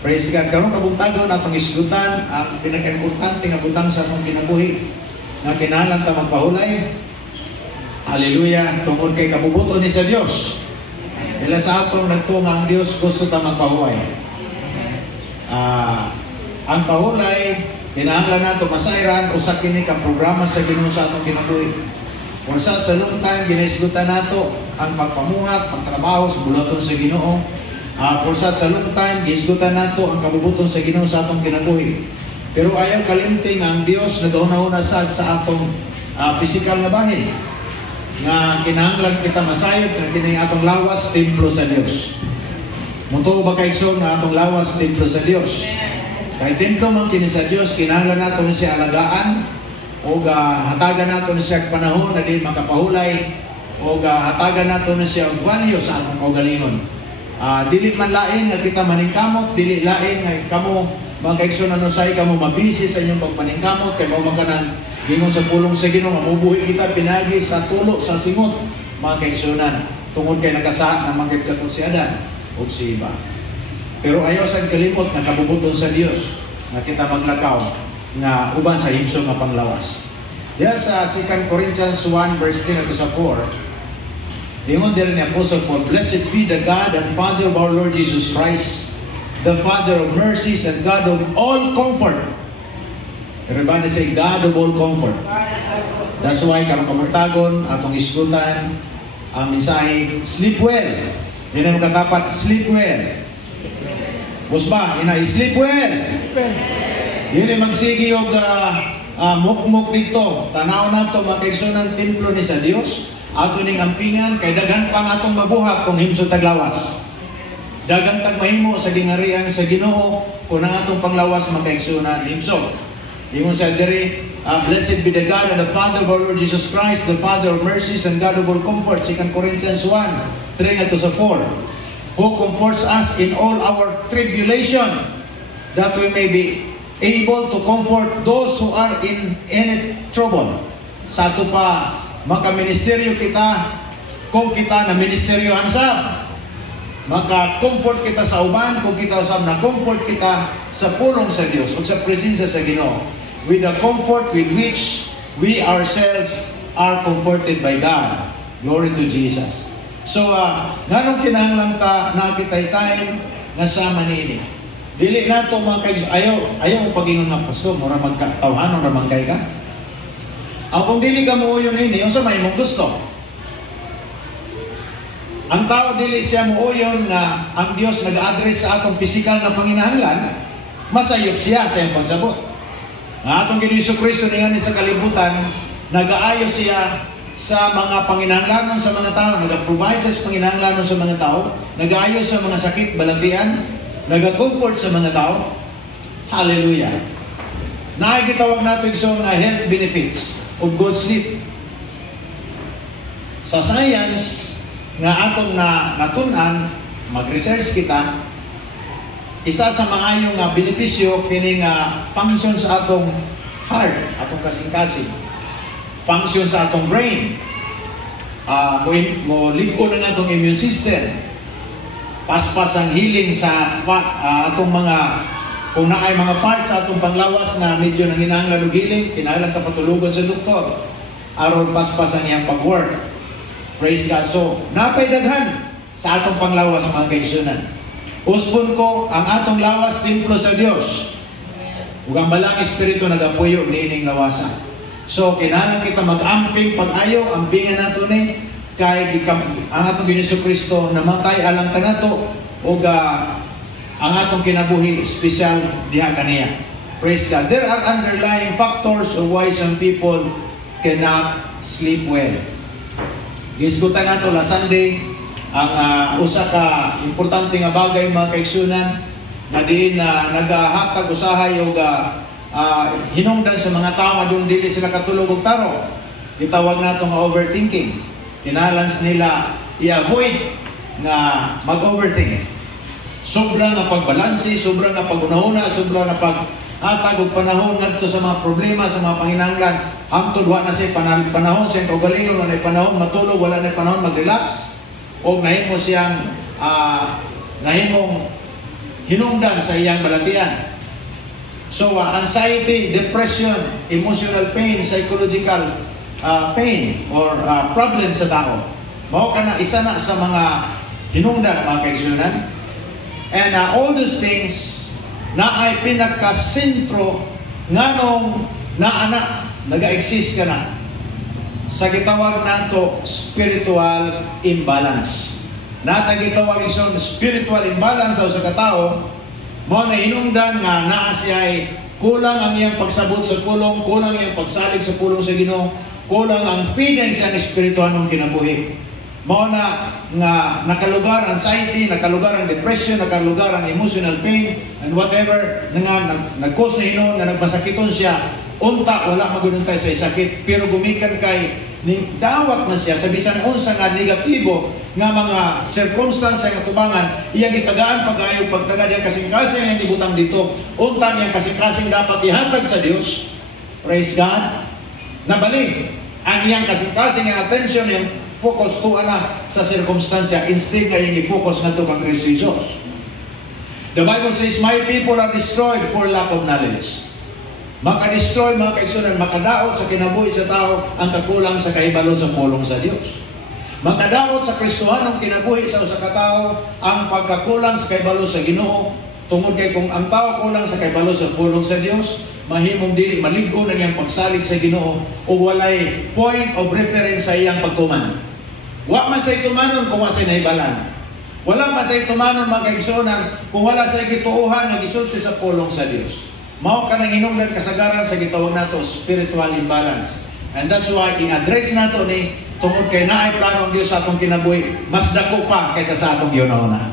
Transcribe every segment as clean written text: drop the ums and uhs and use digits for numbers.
Praise God. Karong kabuntagon atong isgutan ang pinaka-importante nga butang sa atong kinabuhi nga kinahanglan ta magpahulay. Hallelujah. Tungod kay kabubuton ni sa Dios. Ila sa atong nagtunga ang Dios gusto ta magpahuway. Ang pahulay kinahanglan nato masayran usa kini ka programa sa Ginoo sa atong kinabuhi. Kung sa long time ginisgutan nato ang pagpamuhat, pagtrabaho sa bulaton sa Ginoo. Kung sa long time gisgutan nato ang kabubuton sa Ginoo sa atong kinabuhi. Pero ayaw kalimting ang Dios nagauna-una sa atong physical na bahin. Nga kinahanglan kita masayod nga kini atong lawas templo sa Dios. Mutuo ba kay igsoon nga atong lawas templo sa Dios? Kay templo man kini sa Dios, kinahanglan nato ni siya alagaan o hatagan nato ni siya panahon na di makapahulay o hatagan nato ni siya value sa atong kaugalingon. Dili man lain nga kita maningkamot, dili lain nga kamo mga kaigsunan usay kamo mabisi sa inyong pagpaningkamot kay mao makanan gingon sa pulong sa Ginoo mabubuhi kita pinagi sa tulo sa singot mga kaigsunan tungod kay nakasa na magit katong si Adan ug si Eva. Pero ayaw sa kalimot nga kabubuton sa Dios nga kita maglakaw nga uban sa himsog nga panglawas. Diya sa 2 Corinthians 1 verse 10 to 4. Ingon din ni Apostle Paul, "Blessed be the God and Father of our Lord Jesus Christ, the Father of mercies and God of all comfort." Everybody say, God of all comfort. That's why karong kamuntagon, atong isgutan, ang mensahe, sleep well. Yun ang katapat, sleep well. Busba, sleep well. Yun ang magsigi yung mukmuk dito. Tanaw na ito, makaigsunan templo ni sa Dios. Ato ning ampingan, kay daghan pa atong mabuhat kung himsog taglawas. Daghang tagmahimo sa gingarian sa Ginoo kung ang atong panglawas makaigsunan himsog. Ingon sa diri, "Blessed be the God and the Father of our Lord Jesus Christ, the Father of mercies and God of all comfort." 2 Corinthians 1, 3 to 4. "Who comforts us in all our tribulation, that we may be able to comfort those who are in any trouble." Sa ato pa makaministeryo kita kung kita na ministeryohan sa maka-comfort kita sa uban kung kita usab na comfort kita sa pulong sa Dios o sa presensya sa Ginoo with the comfort with which we ourselves are comforted by God. Glory to Jesus. So nganong kinahanglan ta na kitay-tay nga sama niini. Dili nato mga ayaw pagingon nga pastor mura magkatawhanon ra man kay ka. Kung dili ka muuyon ini, unsa may mong gusto? Ang tao dili siya muuyon nga ang Dios nag-address sa atong physical na panginahanglan, masayop siya sa iyang pagsabot. Nga atong Ginoo Kristo niya sa kalibutan, nag-aayo siya sa mga panginahanglanon sa mga tao, nag-provide sa panginahanglanon sa mga tao, nag-aayo sa mga sakit balatian, nag-comfort sa mga tao. Hallelujah. Nakikitawag nato yung nga health benefits of good sleep. Sa science nga atong natunan, mag-research kita, isa sa mga nga benepisyo kini nga function sa atong heart, atong kasing-kasing, function sa atong brain, mo ligo na atong immune system, paspas ang healing sa atong mga kung naay mga parts sa atong panglawas na medyo nanginahanglan og healing, kinahanglan ta patulugon sa doktor aron paspas ang iyang pag-work. Praise God. So, napay daghan sa atong panglawas mga kaigsunan. Uspon ko ang atong lawas templo sa Dios. Ug ang balang espiritu nagapuyo nining lawasan. So, kinahanglan kita mag-amping pag-ayo, ampingan nato ni kay ang atong Ginoo Kristo namatay alang kanato ug ang atong kinabuhi special diha kaniya. Praise God. There are underlying factors of why some people cannot sleep well. Gisgutan nato last Sunday ang usa ka importante nga bagay mga kaigsunan na diin na nagahatag usahay og hinungdan sa mga tao nga dili sila katulog og taro. Itawag nato nga overthinking. Kinahanglan nila i-avoid nga mag-overthink. Sobra nga pagbalansi, sobra nga pagunahuna, sobra nga paghatag og panahon ngadto sa mga problema, sa mga panginahanglan. Hangtod wa na siya panahon sa kaugalingon, wala na panahon matulog, wala na panahon mag-relax, o nahimo siyang nahimong hinungdan sa iyang balatian. So, anxiety, depression, emotional pain, psychological pain or problem sa tao. Mao ka na isa na sa mga hinungdan, mga kaigsunan. And all those things na ay pinakasentro nganong naana, naga-exist ka na sa gitawag nato spiritual imbalance. Natagitawag isang spiritual imbalance sa katao, mo na hinungdan nga naa siya ay kulang ang iyang pagsabot sa pulong, kulang ang iyang pagsalig sa pulong sa Ginoo, kulang ang feeding sa espirituhan ng kinabuhi. Mao na nga nakalugar anxiety, nakalugar ang depression, nakalugar ang emotional pain and whatever nga nag-cause na hinon nga nagmasakiton siya, unta wala magununtay sa sakit pero gumikan kay ning dawat man siya sa bisan unsa nga negatibo nga mga circumstance nga tubangan iyang gitagaan pag-ayo pagtaga diya kasing-kasing ang gibutang dito, unta niyang kasing-kasing dapat ihatag sa Dios. Praise God. Nabalik ang iyang kasing-kasing ang attention yung focus to sa circumstansya instead nga yung i-focus nga to kang Kristo Jesus. The Bible says, my people are destroyed for lack of knowledge. Maka-destroy, mga kaigsunan, makadaot sa kinabuhi sa tao ang kakulang sa kahibalo sa pulong sa Dios. Makadaot sa Kristohan ang kinabuhi sa usa ka tao ang pagkakulang sa kahibalo sa Ginoo, tungod kay kung ang tao kulang sa kahibalo sa pulong sa Dios, mahimong dili maligo na iyang pagsalig sa Ginoo o walay point of reference sa iyang pagtuman. Wa man sa itumanon kung wa sa nahibalan. Wala man sa itumanon, mga kaigsunan, kung wala sa gituuhan nga gisulti sa pulong sa Dios. Mao ka nang hinungdan kasagaran sa gitawag nato spiritual imbalance. And that's why in-address nato ni tungod kay naay plano ang Dios sa atong kinabuhi, mas dako pa kaysa sa atong giunahuna.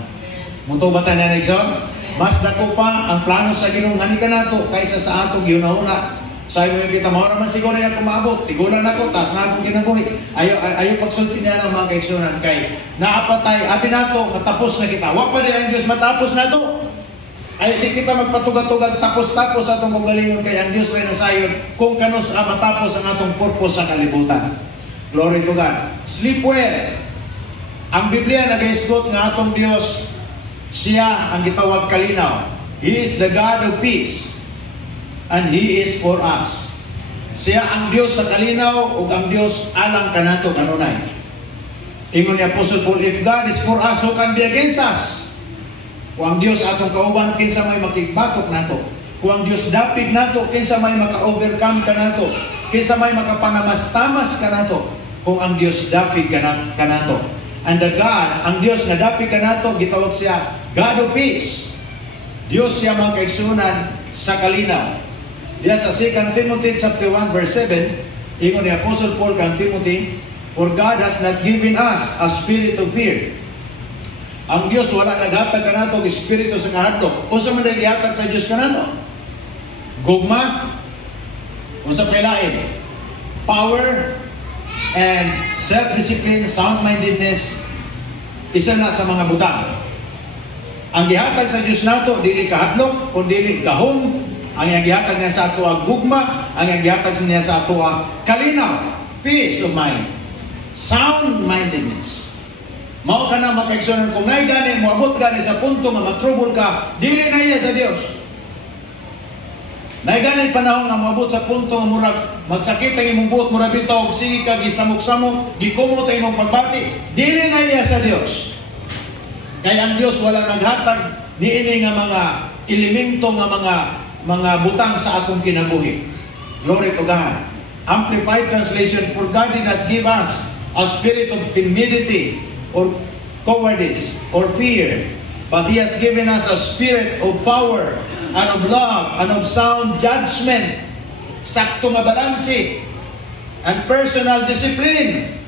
Muntubatan na nagson? Mas dako pa ang plano sa Ginoo nga ni kanato kaysa sa atong giunahuna. Sabi mo kita mao naman siguro ya kumabot, tigulan nako tas na akong kinabuhi. Ayo pagsulti niya ng mga kaigsunan kay naapatay abi nato matapos na kita. Wa pa di ang Dios matapos nato. Ay di kita magpatugad-tugad tapos-tapos atong kagalingon kay ang Dios ray nasayon kung kanos matapos ang atong purpose sa kalibutan. Glory to God. Sleep well. Ang Biblia nagaisgot nga atong Dios siya ang gitawag kalinaw. He is the God of peace and He is for us. Siya ang Dios sa kalinaw ug ang Dios alang kanato kanunay. Ingon ni Apostle Paul, if God is for us, who can be against us? Kung ang Dios atong kauban, kinsa may makigbatok nato. Kung ang Dios dapig nato, kinsa may maka-overcome ka nato. Kinsa may makapanamas-tamas ka nato. Kung ang Dios dapig ka nato. And the God, ang Dios nga dapig ka nato, gitawag siya God of peace. Dios siya mga kaigsunan sa kalinaw. Diya sa 2 Timothy chapter 1 verse 7, ingon ni Apostle Paul kang Timothy, for God has not given us a spirit of fear. Ang Dios wala naghatag kanato og espiritu sa kahadlok. Unsa man gihatag sa Dios kanato? Gugma, unsa pay lain? Power and self-discipline, sound-mindedness, isa na sa mga butang. Ang gihatag sa Dios nato dili kahadlok kundi dili gahom. Ang gihatag niya sa ato ang gugma, ang gihatag niya sa ato ang kalinaw, peace of mind, sound-mindedness. Mao ka na makaigsunan kung nay gani moabot gani sa punto nga matrubol ka, dili na iya sa Dios. Nay gani panahon nga moabot sa punto nga murag magsakit ang imong buot, murag bitaw sige ka gisamok-samok, gikumot ang imong pagbati, dili na iya sa Dios. Kay ang Dios wala naghatag niini nga mga elemento nga mga butang sa atong kinabuhi. Glory to God. Amplified translation, for God did not give us a spirit of timidity or cowardice or fear, but He has given us a spirit of power and of love and of sound judgment, sakto nga balanse, and personal discipline.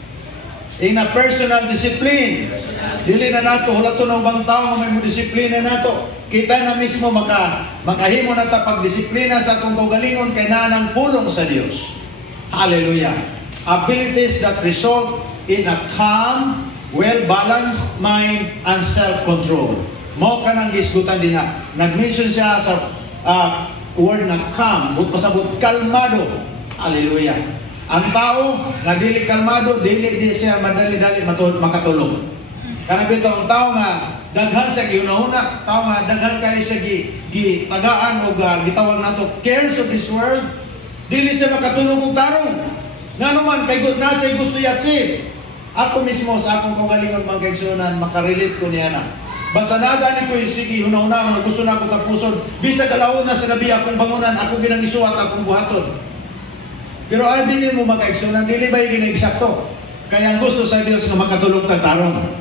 In a personal discipline, dili na nato hulato ng ubang tao nga may mo disiplina nato. Kita na mismo makahimo na ta pagdisiplina sa atong kaugalingon kay naa nang pulong sa Dios. Hallelujah. Abilities that result in a calm, well-balanced mind and self-control. Mao ka nang gisgutan din na. Nag-mention siya sa word na calm, pasabot kalmado. Hallelujah. Ang tao nga dili kalmado, dili siya madali-dali makatulog. Kana bito ang tao nga daghan sa gihunahuna, tama, daghan kayo sa gitagaan o gitawag nato cares of this world, dili siya makatulong og tarong. Nanuman kay nasa gusto i-achieve. Ako mismo sa akong kaugalingon mga kaigsunan, makarelate ko niya na. Basta nadani ko yung sige, hunahuna na gusto na akong tapuson. Bisag alawon na sa gabi akong bangunan, ako ginangisuat akong buhaton. Pero ay binin mo mga kaigsunan, dili ba yung eksakto? Kaya ang gusto sa Dios na makatulong tag tarong.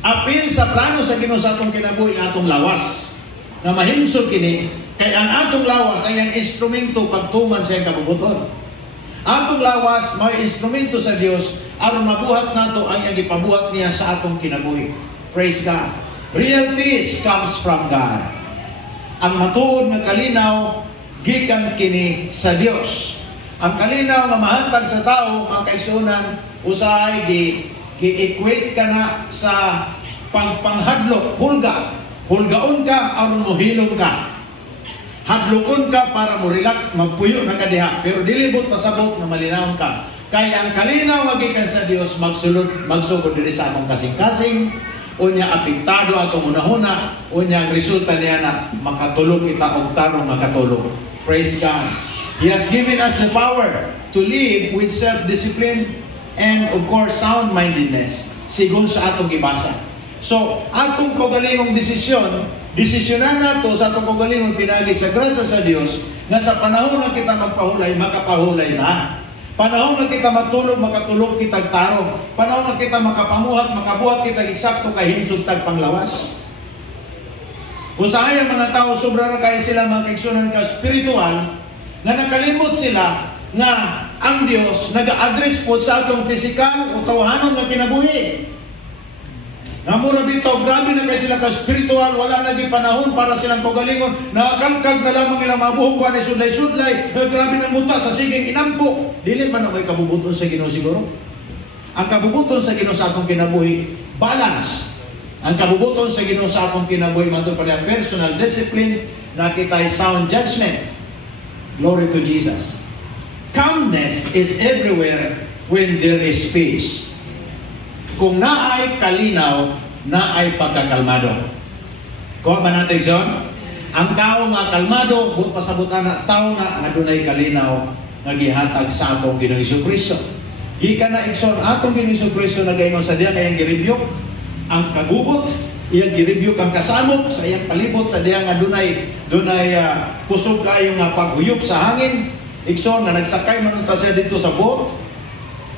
Apil sa plano sa Ginoo sa atong kinabuhi atong lawas na mahimsog kini kay ang atong lawas ay ang instrumento pagtuman sa iyang kabubuton. Atong lawas may instrumento sa Dios aron mabuhat nato ang iyang gipabuhat niya sa atong kinabuhi. Praise God. Real peace comes from God. Ang matuod nga kalinaw gikan kini sa Dios. Ang kalinaw nga mahatag sa tao mga kaigsunan usahay gi-equate ka na sa panghadlok, hulga. Hulgaon ka, aron mo hilom ka. Hadlokon ka para mo relax, magpuyo na ka diha. Pero dilibot pasabot na malinawon ka. Kaya ang kalinaw magikan sa Dios magsugod diri sa atong kasing-kasing, unya apektado atong unahuna, unya ang resulta niya na makatulog kita og tarong makatulog. Praise God. He has given us the power to live with self-discipline and of course sound-mindedness sigon sa atong gibasa. So, atong kaugalingong desisyonan nato sa atong kaugalingong pinagi sa grasya sa Dios nga sa panahon na kita magpahulay, makapahulay na. Panahon na kita matulog, makatulog kitag tarong. Panahon na kita makapamuhat, makabuhat kitag eksakto kay himsog tag panglawas. Usahay ang mga tao sobra ra kay sila mga kaigsunan ka spiritual na nakalimot sila nga ang Dios nag-address po sa atong pisikal o tawhanon nga kinabuhi. Namura bitaw, grabe na kay sila ka-spiritual, wala na di panahon para silang kaugalingon, nakakalkag na lamang ilang mabuhong kuha na sudlay-sudlay, grabe na muta sa siging inampo. Dili man na may kabubuton sa Ginoo siguro. Ang kabubuton sa Ginoo sa atong kinabuhi, balance. Ang kabubuton sa Ginoo sa atong kinabuhi, matod pa niya, personal discipline, nakita ay sound judgment. Glory to Jesus. Calmness is everywhere when there is peace. Kung naay kalinaw, naay pagkakalmado. Kuha ba natin, John? Ang tao nga kalmado, pasabutan na tao nga dunay kalinaw nga gihatag sa atong Ginoong Jesucristo. Gikan na Ikson, atong Ginoong Jesucristo na gayon sa diya kayang girebuke ang kagubot, iyang girebuke ang kasamok sa iyang palibot sa diya nga dunay kusog kayo nga paghuyop sa hangin. Ikson na nagsakay man ta siya dito sa boat.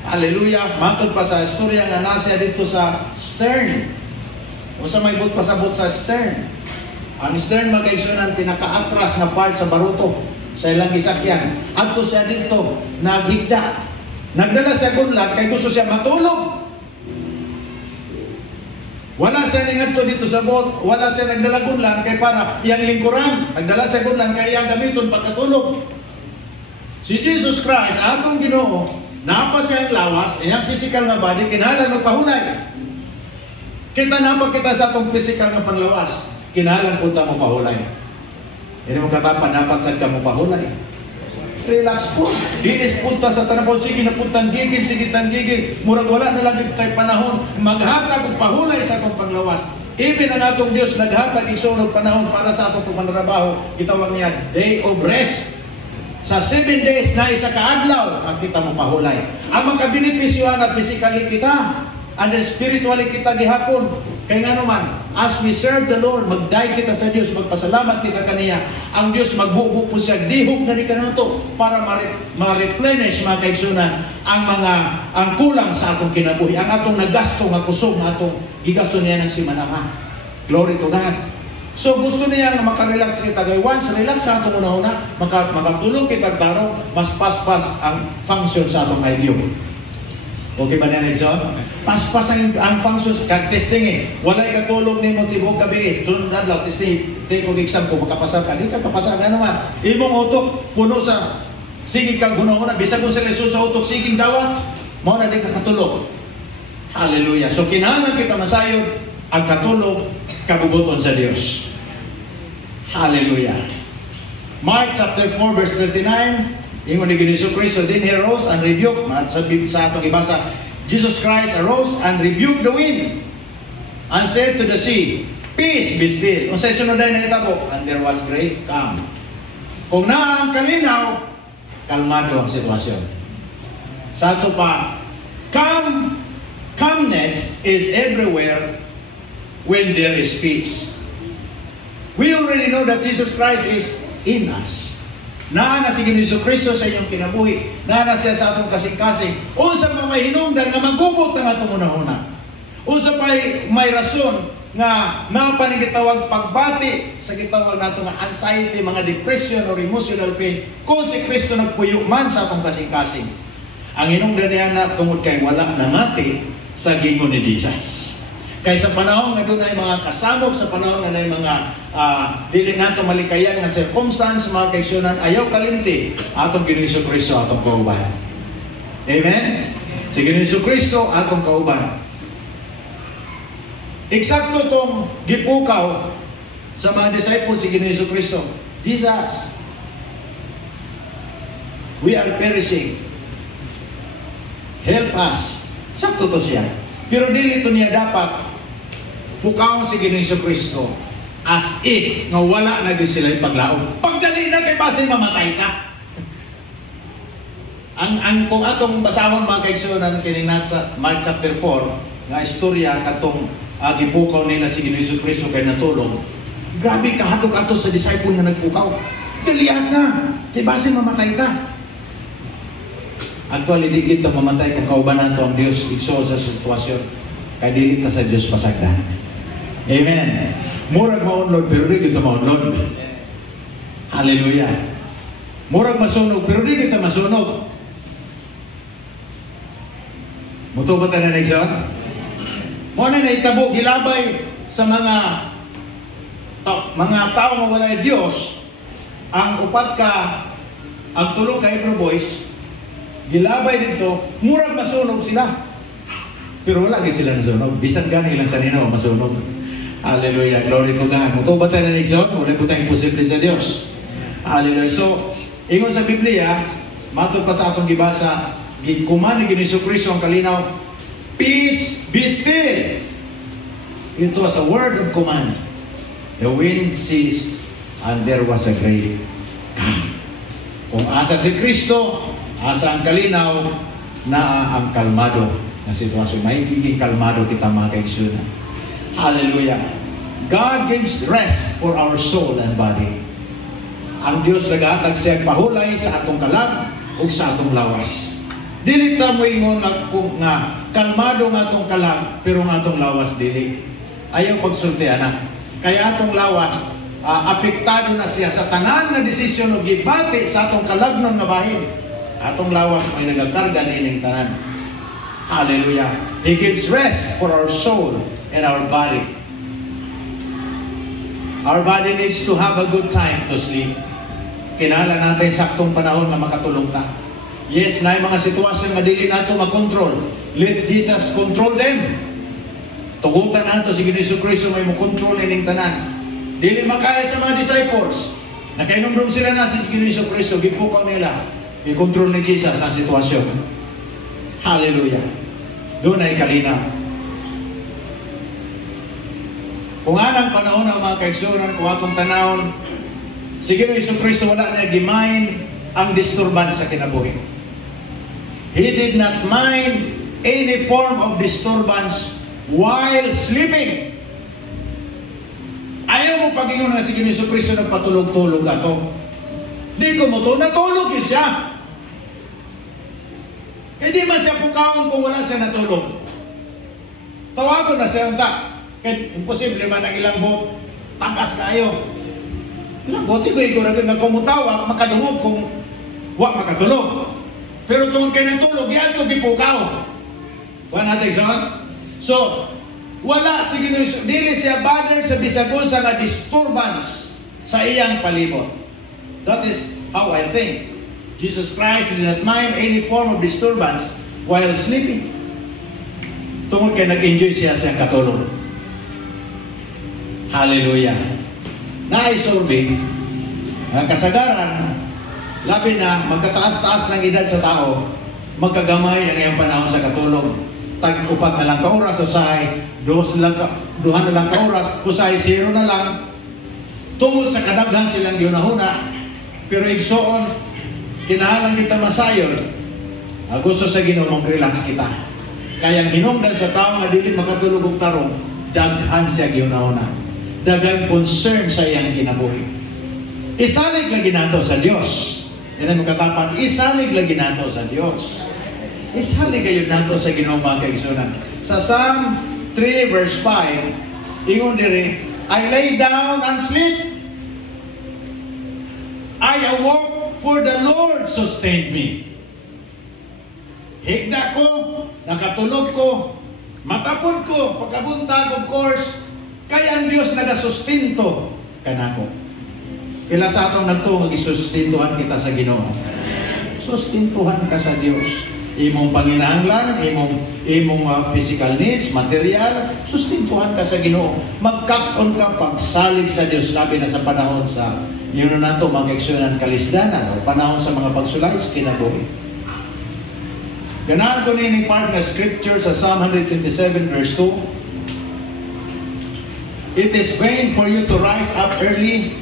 Hallelujah. Matod pa sa istorya nga nasa dito sa stern. O sa may boat pasabot sa stern. Ang stern magkaigsunan pinaka-atras na part sa baruto sa ilang gisakyan. Adto siya dito naghigda. Nagdala siya gunlat kay gusto siya matulog. Wala siya ningadto dito sa boat, wala siya nagdala gunlan kay para iyang lingkuran. Nagdala siya gunlan kay iyang gamiton pagkatulog. Si Jesus Christ, atong Ginoo, napa siya ang lawas, iyang physical nga body, kinahanglan magpahulay. Kita napa kita sa atong physical nga panlawas, kinahanglan punta mo pahulay. Hindi mo katapan, dapat saan ka mo pahulay. Relax po. Dinis punta sa tanapon, sige na puntang gigil, sige tang gigil. Murag wala na lang tayo panahon, maghatag og pahulay sa atong panglawas. Even ang atong Dios naghatag igsunog panahon para sa atong pagmanrabaho, gitawag niya day of rest. Sa 7 days na isa kaadlaw ang kita mo pahulay. Ang makabinipisyohan at physically kita, and then spiritually kita gihapon. Kaya nga naman, as we serve the Lord, magday kita sa Diyos, magpasalamat kita kaniya, ang Diyos magbubo po siya, dihog na ni kanato para ma-replenish mga kaigsunan ang kulang sa atong kinabuhi, ang atong nagasto nga kusog, ang atong gigasto niya ng simanama. Glory to God. So gusto niya na makarelax kita. Kaya once relax sa atong una-una, makatulog kita taro, mas paspas ang function sa atong idiom. Okay ba niya, Nixon? Paspas ang function, kag-testing eh. Wala ikatulog ni mo tibok gabi. Tunod adlaw, testing, take og exam ko, makapasal ka. Di ka kapasal na naman. Imong utok, puno sa, sige kang una-una, bisag kung sa lesson sa utok, siging dawat, mo na di ka katulog. Hallelujah. So kinahanglan kita masayod, ang katulog, kabubuton sa Diyos. Hallelujah. Mark chapter 4 verse 39, ingon ni Ginoong Kristo, then he arose and rebuked, sa atong ibasa, Jesus Christ arose and rebuked the wind and said to the sea, Peace, be still. Kung sa'y sunod ay naitabo, and there was great calm. Kung na ang kalinaw, kalmado ang sitwasyon. Sa ito pa, calmness is everywhere when there is peace. We already know that Jesus Christ is in us. Naa na si Jesucristo sa inyong kinabuhi. Naa na siya sa atong kasing-kasing. Unsa pa may hinungdan nga magubot ang atong unahuna. Unsa pa may rason nga napaning gitawag pagbati sa gitawag nato nga anxiety, mga depression or emotional pain kung si Kristo nagpuyo man sa atong kasing-kasing. Ang hinungdan niya na tungod kay wala namati sa gingon ni Jesus. Kay sa panahon nga doon ay mga kasamok, sa panahon nga na mga dili nato malikayan nga circumstance, mga kaigsunan, ayaw kalimti atong Ginoong Kristo atong kauban. Amen? Si Ginoong Kristo atong kauban. Eksakto tong gipukaw sa mga disciples si Ginoong Kristo. Jesus, we are perishing. Help us. Sakto to siya. Pero dili to niya dapat pukawon si Ginoong Kristo as if nga wala na din sila yung paglaom. Pagdali na kay base mamatay ka. Ang kung atong basahon mga kaigsunan kining nasa Mark chapter 4 nga istorya katong gipukaw nila si Ginoong Kristo kay natulog. Grabe kahadlok ato sa disciple nga nagpukaw. Dalian na kay base mamatay ka. Actually, di kita mamatay kung kauban nato ang Diyos igsoon sa sitwasyon. Kaya dili ta sa Diyos pasagdan. Amen. Murag maunlod, pero di kita maunlod. Hallelujah. Murag masunog, pero di kita masunog. Muto ba tayo na nagsaon? Muna na itabo, gilabay sa mga tao nga wala Diyos, ang upat ka, ang tulong ka Hebrew boys, gilabay dito, murag masunog sila. Pero wala sila nasunog. Bisan gani lang sa ninaw masunog. Hallelujah. Glory to God. Muto ba tayo na nagsaon? Wala po tayong posible sa Diyos. Hallelujah. So, ingon sa Biblia, matod pa sa atong gibasa, kuman ni Ginoong Kristo ang kalinaw, Peace, be still. It was a word of command. The wind ceased, and there was a great calm. Kung asa si Kristo, asa ang kalinaw, naa ang kalmado na sitwasyon. Mahigiging kalmado kita mga kaigsunan. Hallelujah. God gives rest for our soul and body. Ang Diyos naghatag siya pahulay sa atong kalag o sa atong lawas. Dili ta mo ingon nga kalmado nga atong kalag pero nga atong lawas dili. Ayaw pagsultihan na. Kaya atong lawas apektado na siya sa tanan nga desisyon o gibati sa atong kalagnon nga bahin. Atong lawas may nagakarga nining tanan. Hallelujah. He gives rest for our soul and our body. Our body needs to have a good time to sleep. Kinala natin saktong panahon na makatulog ta. Yes, na mga sitwasyon madili nato makontrol. Let Jesus control them. Tugutan nato si Ginoong Kristo may mo-control ining tanan. Dili makaya sa mga disciples. Nakainomdom sila na si Ginoong Kristo, gipukaw nila. I-control ni Jesus ang sitwasyon. Hallelujah. Doon ay kalinaw. Kung anang panahon ng mga kaigsunan, kung atong tanawon, si Ginoong Kristo wala na gimain ang disturbance sa kinabuhi. He did not mind any form of disturbance while sleeping. Ayaw mo pag-ingon na si Ginoong Kristo nagpatulog-tulog ato. Di ko mo to, natulog yun siya. Hindi man siya pukawon kung wala siya natulog. Tawagon na siya ang imposible man ang ilang bot, tagas kayo. Ilang bot, ko nga kumutawa, makadungog kung wak makatulog. Pero tungkol kayo natulog, yan ito gipukaw. Wala natin sa so, wala si Ginoong, dili siya bother sa bisagon sa disturbance sa iyang palibot. That is how I think. Jesus Christ did not mind any form of disturbance while sleeping. Tungkol kayo nag-enjoy siya sa katulog. Hallelujah. Naisurvey, ang kasagaran, labi na magkataas-taas ng edad sa tao, magkagamay ang iyang panahon sa katulog. tag-upat na lang ka oras, usahay duha na lang ka oras, usahay 0 na lang. Tungod sa kadaghan silang giunahuna, pero igsoon, kinahanglan kita masayon. Gusto sa Ginoo mong relax kita. Kaya ang hinungdan sa tao nga dili makatulog og tarong, daghan siya giunahuna. Daghang concern sa iyang kinabuhi. Isalig lagi nato sa Dios. Yan ang makatapan, isalig lagi nato sa Dios. Isalig kayo nato sa Ginoo mga kaigsunan. Sa Psalm 3 verse 5, ingon diri, I lay down and sleep. I awoke, for the Lord sustained me. Higda ko, nakatulog ko, matapon ko, pagkabuntag of course, kaya ang Diyos nagasustinto kanako. Kila sa atong nagtuong isustintuhan kita sa Ginoo. Sustintuhan ka sa Dios. Imong panginahanglan, imong physical needs, material, sustintuhan ka sa Ginoo. Magkakon ka pagsalig sa Dios, labi na sa panahon sa yun na nato mag-eksunan kalisdanan o panahon sa mga pagsulay sa kinabuhi. Ganahan ko ni part ng scripture sa Psalm 127 verse 2. It is vain for you to rise up early,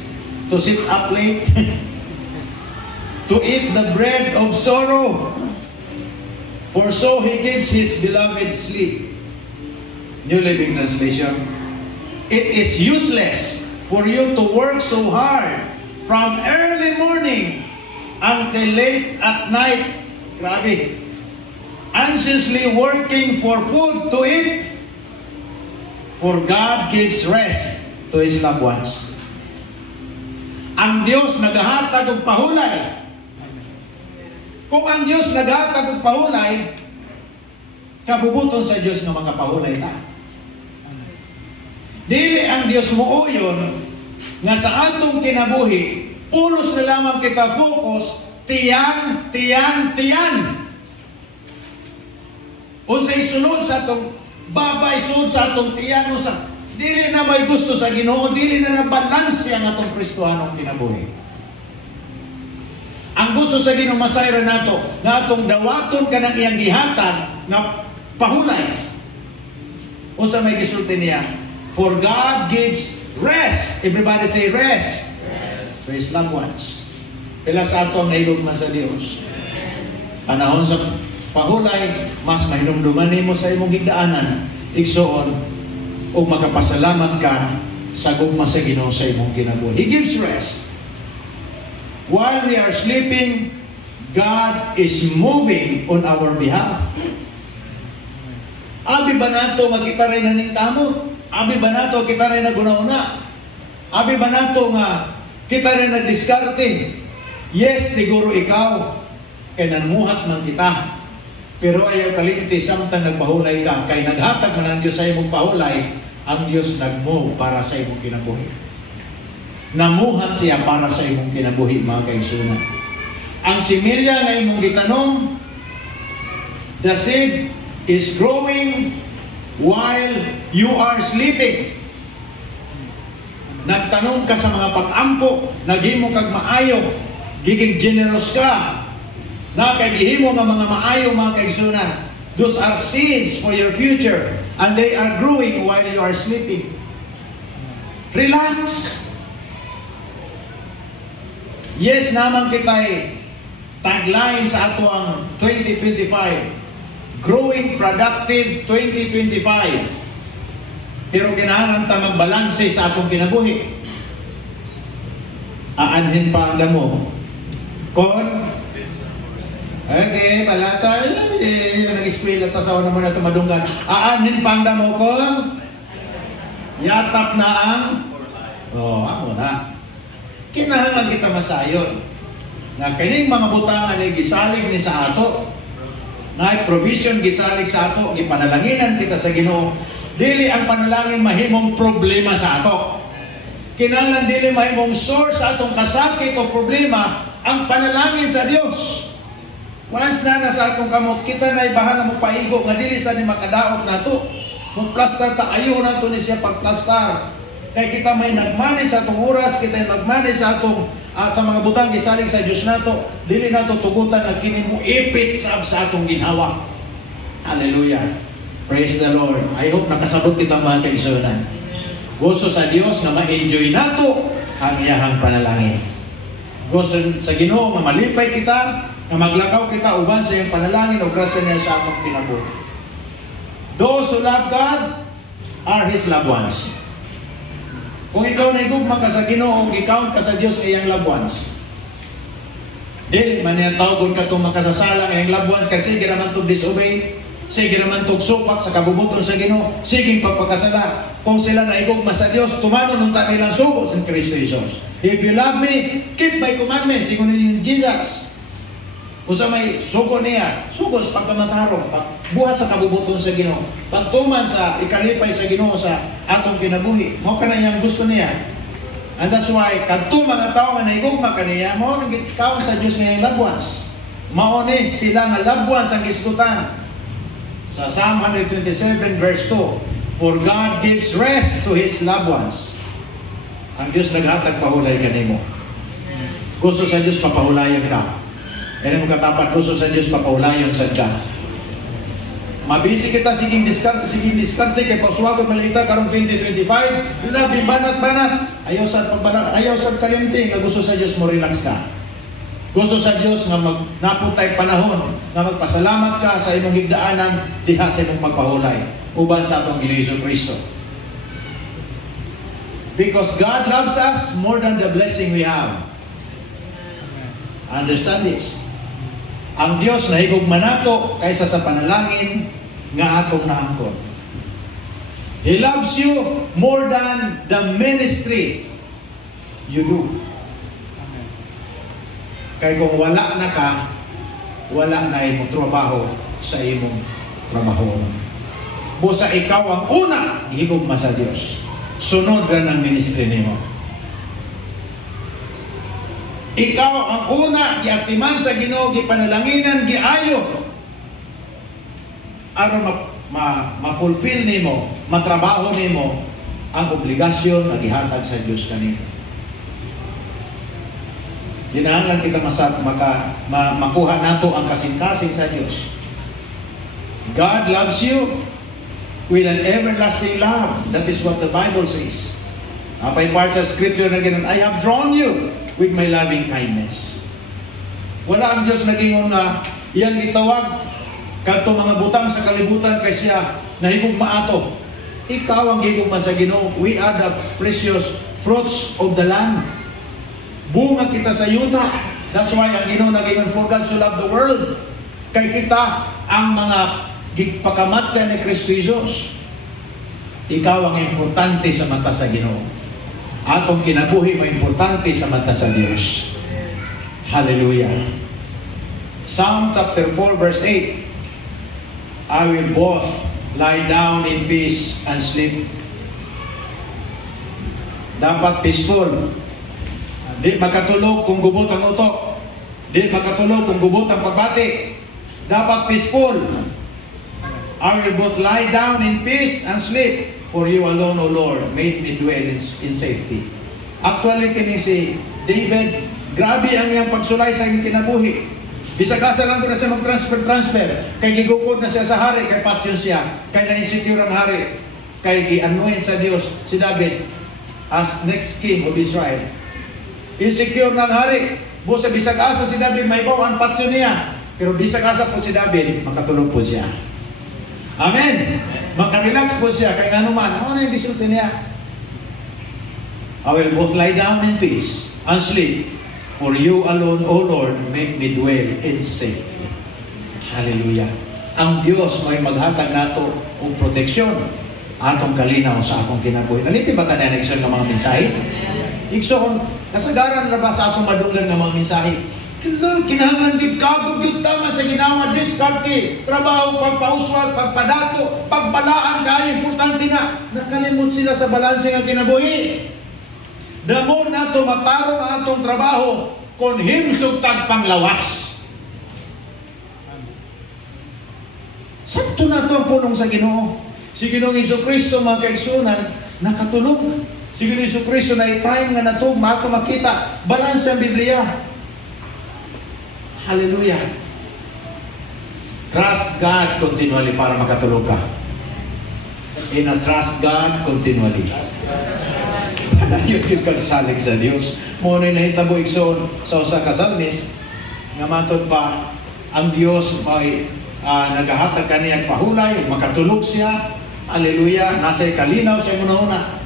to sit up late, to eat the bread of sorrow, for so He gives His beloved sleep. New Living Translation. It is useless for you to work so hard from early morning until late at night. Grabe. Anxiously working for food to eat, for God gives rest to His loved ones. Ang Diyos nagahatag og pahulay. Kung ang Diyos nagahatag og pahulay, kabubuton sa Diyos nga mga pahulay ta. Dili ang Diyos muuyon nga sa atong kinabuhi, pulos na lamang kita focus, tiyan. Unsay sulod sa atong babay, sulod sa atong tiyan, sa dili na may gusto sa Ginoo, dili na nabalanse ang atong Kristohanong kinabuhi. Ang gusto sa Ginoo masayra nato, na atong dawaton ka ng iyang gihatag na pahulay. Unsa may gisulti niya? For God gives rest. Everybody say rest. Rest. To His loved ones. Pila sa atong nailugman sa Dios. Panahon sa pahulay, mas mahinumduman nimo sa imong higdaanan, igsoon, o makapasalamat ka sa gugma sa Ginoo sa imong kinabuhi. He gives rest. While we are sleeping, God is moving on our behalf. Abi ba nato magkita rin na ning kamot? Abi ba nato kita rin na guna-una? Abi ba nato nga kita rin na diskarte? Yes, siguro ikaw, kay namuhat man kita. Pero ayaw kalimti, samtang nagpahulay ka, kay naghatag man ang Diyos sa imong pahulay, ang Diyos nagmo para sa imong kinabuhi. Namuhat siya para sa imong kinabuhi, mga kaigsunan. Ang similya nga imong gitanong, the seed is growing while you are sleeping. Nagtanong ka sa mga pag-ampo, naghimo kag maayo, giging generous ka, na kay gihimo nga mga maayo, mga kaigsunan. Those are seeds for your future, and they are growing while you are sleeping. Relax. Yes naman kita'y tagline sa ato ang 2025, Growing Productive 2025. Pero kinahanglan ta magbalanse sa atong kinabuhi. Aanhin pa ang damo. Okay, balata, nag-eskwela ta sa naman na tumadunggan. Aanhin pa ang damo ko. Yatap na ang ako na. Kinahanglan kita masayon. Nga kining mga butangan ni gisalig ni sa ato. Nga provision gisalig sa ato, gipanalanginan kita sa Ginoo. Dili ang panalangin mahimong problema sa ato. Kinahanglan dili mahimong source sa atong kasakit o problema ang panalangin sa Dios. Once na sa atong kamot, kita na bahala mo paigo nga dili sa ni makadaot nato. Kung plaster ta, ayaw na ito ni siya pagplastar. Kaya kita may nagmani sa atong oras, kita may nagmani sa atong at sa mga butang gisalig sa Diyos nato, dili nato tugutan na kini mo ipit sa atong ginhawa. Hallelujah. Praise the Lord. I hope nakasabot kita mga kaigsunan. Gusto sa Dios nga ma-enjoy nato ang iyahang panalangin. Gusto sa Ginoo nga malipay kita, nga maglakaw kita uban sa iyang panalangin o grasya niya sa atong kinabuhi. Those who love God are His loved ones. Kung ikaw naigugma ka sa Ginoo, ikaw ka sa Dios ay iyang loved ones. Dili man niya tawgon ka itong makasasala ang iyang loved ones kasi sige naman itong disobey, sige naman itong supak sa kabubuton sa Ginoo, sige pagpakasala. Kung sila naigugma sa Dios, tumano nung nilang sugo sa Kristo Jesus. If you love me, keep my commandments. Sigun ni Jesus. Kung sa may sugo niya, sugo sa pagkamatarong, buhat sa kabubuton sa Ginoo, pagtuman sa ikalipay sa Ginoo sa atong kinabuhi, mo ka na niyang gusto niya. And that's why, kadto mga tao nga naigugma kaniya, mao nang gitkaon sa Dios nga loved ones. Mao ni sila nga loved ones ang isgutan. Sa Psalm 127 verse 2, for God gives rest to His loved ones. Ang Diyos naghatag pahulay kanimo. Gusto sa Diyos papahulayan ka. Kaya mo katapat, gusto sa Diyos papahulayan sa ka. Mabisi kita siging diskarte kay pagsuwagot malita karong 2025. Labi banat-banat. Ayaw sa kalimti nga gusto sa Diyos mo relax ka. Gusto sa Diyos nga napuntay panahon nga magpasalamat ka sa imong higdaanan diha sa imong magpahulay uban sa atong Ginoo Kristo. Because God loves us more than the blessing we have. Understand this. Ang Diyos nahigugma nato kaysa sa panalangin nga atong naangkon. He loves you more than the ministry you do. Kaya kung wala na ka, wala na imong trabaho sa imong trabaho. Busa ikaw ang una higugma sa Diyos. Sunod ka ng ministry nimo. Ikaw ang una giaktiman sa Ginoo, gipanalanginan, giayo aron ma-fulfill nimo, matrabaho nimo ang obligasyon na gihatag sa Dios kanimo. Dinahanglan kita makuha nato ang kasing-kasing sa Dios. God loves you with an everlasting love. That is what the Bible says. Apay part sa scripture na ganun, I have drawn you with my loving kindness. Wala ang Diyos nagingon na iyang gitawag kadto mga butang sa kalibutan kay siya nahigugma ato. Ikaw ang gigugma sa Ginoo. We are the precious fruits of the land. Bunga kita sa yuta. That's why ang Ginoo nagingon, for God so loved the world. Kay kita ang mga gigpakamatyan ni Kristo Jesus. Ikaw ang importante sa mata sa Ginoo. Atong kinabuhi mo importante sa mata sa Diyos. Hallelujah. Psalm chapter 4 verse 8. I will both lie down in peace and sleep. Dapat peaceful. Di makatulog kung gubot ang utok. Di makatulog kung gubot ang pagbati. Dapat peaceful. I will both lie down in peace and sleep. For you alone, O Lord, made me dwell in safety. Actually, kini si David, grabe ang iyang pagsulay sa iyong kinabuhi. Bisag-asa lang ko na siya mag-transfer. Kay gigukod na siya sa hari, kay patyon siya. Kay na-insecure ang hari. Kay gi-anoint sa Diyos si David as next king of Israel. Insecure ng hari. Busa bisag-asa si David, may bawa ang patyon niya. Pero bisag-asa po si David, makatulog po siya. Amen. Makarelax po siya kay ano man. Ano na yung gisulti niya? I will both lie down in peace and sleep. For you alone, O Lord, make me dwell in safety. Hallelujah. Ang Diyos may maghatag nato og proteksyon atong kalinaw sa akong kinabuhi. Nalipin ba tayo na ikson ng mga mensahe? Ikson, kasagaran na ba sa atong madunggan ng mga mensahe? Kinahanglan gid kabog gid tama sa ginawa diskarte, trabaho, pagpauswag, pagpadato, pagbalaan kay importante na. Nakalimot sila sa balanse nga kinabuhi. Damo nato matarong ang atong trabaho kon himsog tag panglawas. Sakto na to ang punong sa Ginoo. Si Ginoong Jesucristo mga kaigsunan nakatulog. Si Ginoong Jesucristo na time nga nato mato makita balanse ang Biblia. Hallelujah. Trust God continually para makatulog ka. and trust God continually. Padayon yung kagsalig sa Dios. Muna yung nahitabo ikson sa usa ka salmis, nga matod pa, ang Dios may nagahatag kaniyang pahulay, makatulog siya, hallelujah, nasa kalinaw sa una-una.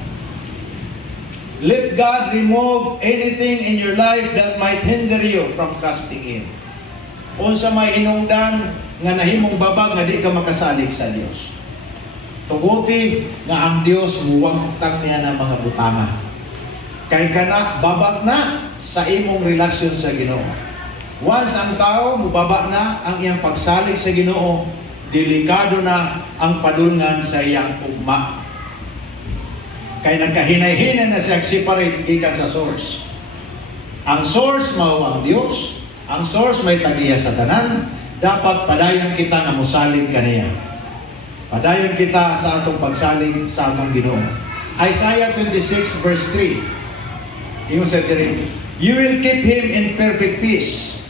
Let God remove anything in your life that might hinder you from trusting Him. Unsa may hinungdan nga nahimong babag nga di ka makasalig sa Dios. Tuguti nga ang Dios muwangtang niya ng mga butanga. Kay kana babag na sa imong relasyon sa Ginoo. Once ang tao mubaba na ang iyang pagsalig sa Ginoo, delikado na ang padulngan sa iyang ugma. Kay nagkahinay-hinay na siya separate gikan sa source. Ang source mao ang Dios. Ang source may tagiya sa tanan. Dapat padayon kita nga mosalig kaniya. Padayon kita sa atong pagsalig sa atong Ginoo. Isaiah 26 verse 3. Ingon sa diri, you will keep him in perfect peace,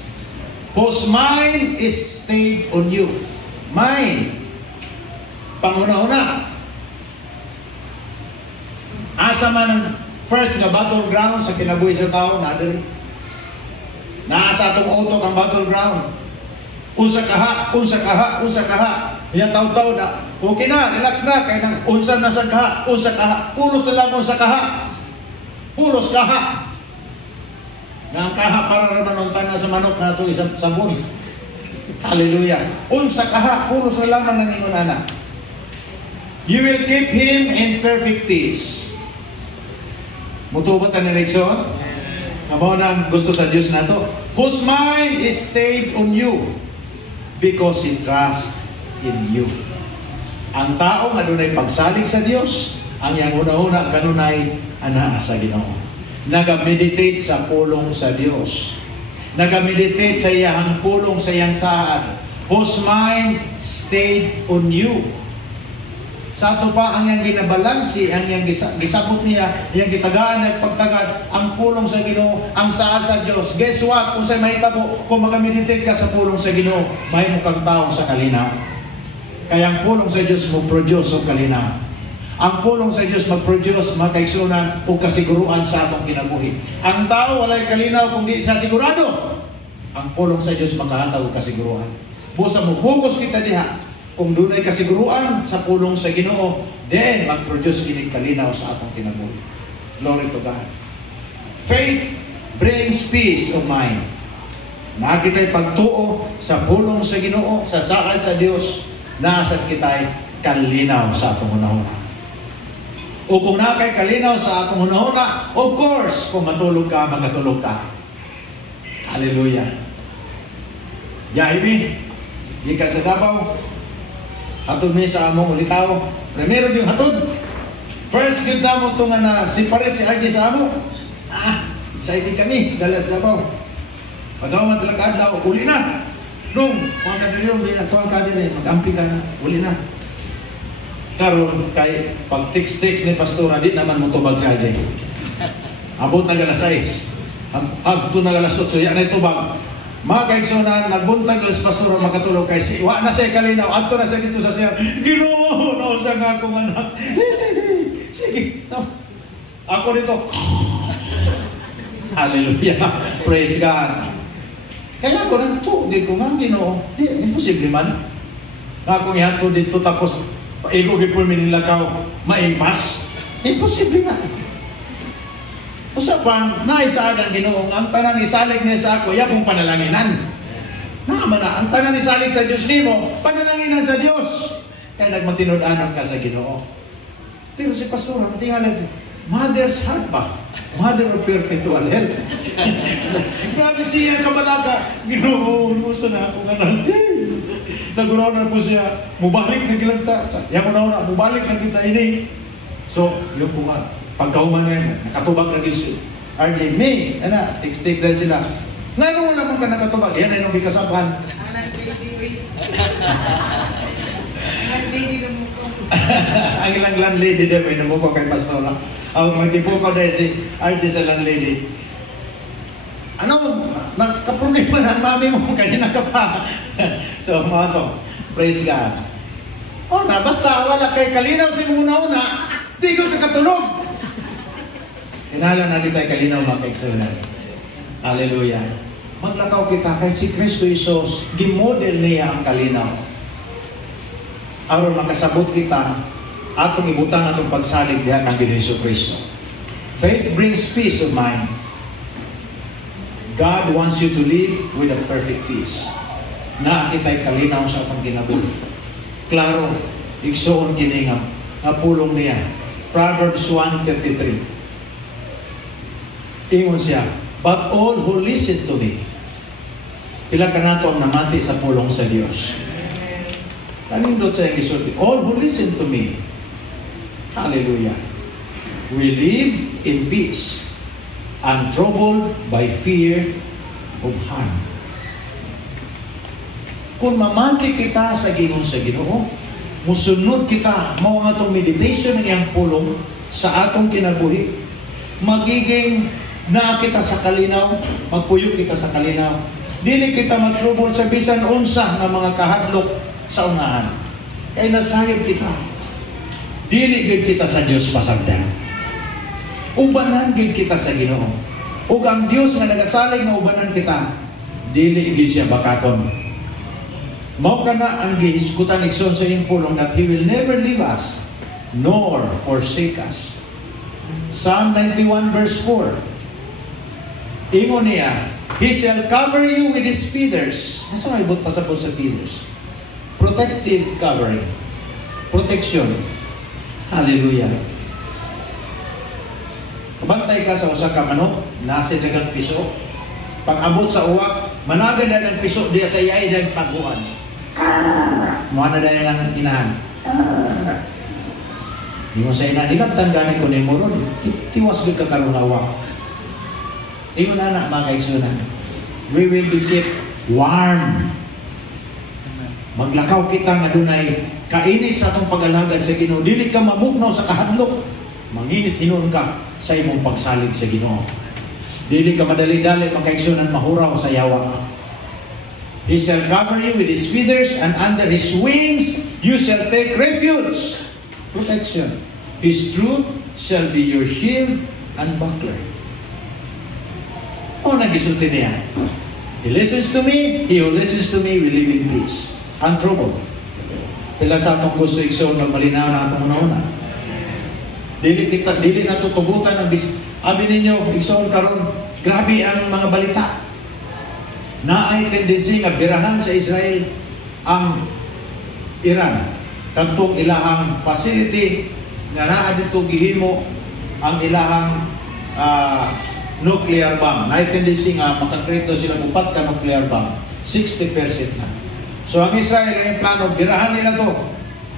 whose mind is stayed on you. Mind. Panguna-una. Asa man ang first nga battleground sa kinabuhi sa tao, nadali. Naasa atong utok ang battleground. Unsa kaha, unsa kaha, unsa kaha. Yan taw-taw na. Okay na, relax na. Kaya nang unsa na sa kaha, unsa kaha. Pulos na lang unsa kaha. Pulos kaha. Nga ang kaha para naman ang tanan sa manok na ito isang sabon. Hallelujah. Unsa kaha, pulos na lang ng ingon anak. You will keep him in perfect peace. Mutubat na ni Nixon? Amo na ang gusto sa Diyos na ito. Whose mind is stayed on you because he trusts in you. Ang tao nga dunay pagsalig sa Diyos, ang yang una-una kanunay ana sa Ginoo. Naga-meditate sa pulong sa Diyos. Naga-meditate sa iyang pulong sa iyang saad. Whose mind stayed on you. Sa ato pa ang iyang ginabalansi, ang iyang gisabot niya, iyang gitagaan at pagtagad, ang pulong sa Ginoo, ang saad sa Diyos. Guess what? Kung sa'y mahitabo, kung mag-meditate ka sa pulong sa Ginoo, may mukang tao sa kalinaw. Kaya ang pulong sa Diyos mag-produce o kalinaw. Ang pulong sa Diyos mag-produce, makaigsunan o kasiguruan sa atong kinabuhi. Ang tao walay kalinaw kung di siya sigurado. Ang pulong sa Diyos makahataw o kasiguruan. Busa mo, focus kita diha. Kung dunay kasiguruan sa pulong sa Ginoo, then mag-produce kini kalinaw sa atong kinabuhi. Glory to God. Faith brings peace of mind. Nakita'y pagtuo sa pulong sa Ginoo, sa saad sa Dios, nasad kita'y kalinaw sa atong hunahuna. O kung nakay kalinaw sa atong hunahuna, of course, kung matulog ka, magatulog ka. Hallelujah. Yahimi, gikan sa Davao, hatod mi sa among ulitaw. Primero yung hatod. First good na mo ito nga na separate si RJ sa amo. Excited kami. Dalas na po. Pag-awan talaga adlaw, uli na. Nung, mga kadilyon, tuwang kadilyon, mag-ampi ka na, uli na. Karon kay pag text-text ni Pastora, di naman mo tubag si RJ. Abot na galas 6. Abot na galas 8. Yan ay tubag. Mga kaigsunan, nagbuntag lang sa pastor makatulog kay si wa na siya kalinaw, ato na siya dito sa siya. Ginoo, nausa nga akong anak. Sige, no. Ako dito. Hallelujah. Praise God. Kaya ako nagtugid ko nga, Ginoo. Imposible man. Akong ihato dito tapos ilugid po minilakaw, maimpas. Imposible na. Usapang, naisaagan Ginoo, ang tanan isalig niya sa ako, yapong panalanginan. Naman na, ang tanan isalig sa Diyos nimo, panalanginan sa Diyos. Kaya nagmatinod-anan ka sa Ginoo. Pero si Pastor, ang tingalan, mother's heart ba? Mother of perpetual health. Grabe siya, kabalaka. Ginoo, nusa na ako nga naguraw na po siya, mubalik na kilagta. Yan ko na, mubalik na kita ini. So, yung kuma, pagkauman na yun, nakatubag na giso. RJ, May, text-take dahil sila. Nga nung wala mong ka nakatubag, yan ay nung ikasapan. Ang ilang landlady din, may namuko kay Pastora. Magtipuko dahil si RJ sa landlady. Ano, nagka-problema na ang mami mo, kanina ka pa. So, mga to, praise God. O na, basta wala kay kalinaw sa una-una, di ko katulog. Inala natin tayo kalinaw mga kaigsunan. Hallelujah. Maglakaw kita kay si Kristo Isos, gimodel niya ang kalinaw. Aron makasabot kita, atong ibutang atong pagsalig diha kang Ginoong Kristo. Faith brings peace of mind. God wants you to live with a perfect peace. Na kita'y kalinaw sa atong kinabuhi. Klaro, igsoon kini nga pulong niya. Proverbs 1:33. Ingon siya, but all who listen to me. Pila ka nato ang namati sa pulong sa Dios. Kanindot sa isulti, all who listen to me. Hallelujah. We live in peace, untroubled by fear of harm. Kung mamati kita sa Ginoo, musunod kita, mao nga itong meditation ng iyang pulong sa atong kinabuhi, magiging na kita sa kalinaw, magpuyo kita sa kalinaw. Dili kita mag-trouble sa bisan unsa ng mga kahadlok sa unahan. Kaya nasayod kita. Dili gid kita sa Dios pasagdan. Ubanan gid kita sa Ginoo. Ug ang Dios nga nagasalig nga ubanan kita, dili gid siya bakaton. Mao kana ang gihisgutan igsoon sa iyang pulong that He will never leave us nor forsake us. Psalm 91 verse 4. Ingon niya, He shall cover you with His feathers. Asa nga ibot pasapot sa feathers? Protective covering. Protection. Hallelujah. Kabantay ka sa usa ka manok, nasa dagang piso. Pag abot sa uwak, managad na ng piso diya sa iyay ng taguan. Muana dahil ang inahan. Di mo sa inahan, ilabtan gani ko ni Moron. Tiwas gud ka karon na uwak. Ingon na mga kaigsunan, we will be kept warm. Maglakaw kita nga dunay kainit sa atong pag-alagad sa Ginoo. Dili ka mamugnaw sa kahadlok. Manginit hinon ka sa imong pagsalig sa Ginoo. Dili ka madali-dali mga kaigsunan mahuraw sa yawa. He shall cover you with His feathers, and under His wings you shall take refuge. Protection. His truth shall be your shield and buckler. O nagisulti niya. He listens to me, he who listens to me will live in peace. Untroubled. Pila sa atong gusto igsoon magmalinaw na atong una-una. Dili na tutugutan ang abi ninyo, igsoon karon, grabe ang mga balita. Naay tendency nga birahan sa Israel ang Iran. Kantong ilahang facility na naa dito gihimo ang ilahang nuclear bomb. Naitendency nga makakreto sila upat ka nuclear bomb. 60% na. So ang Israel yung plano, birahan nila to.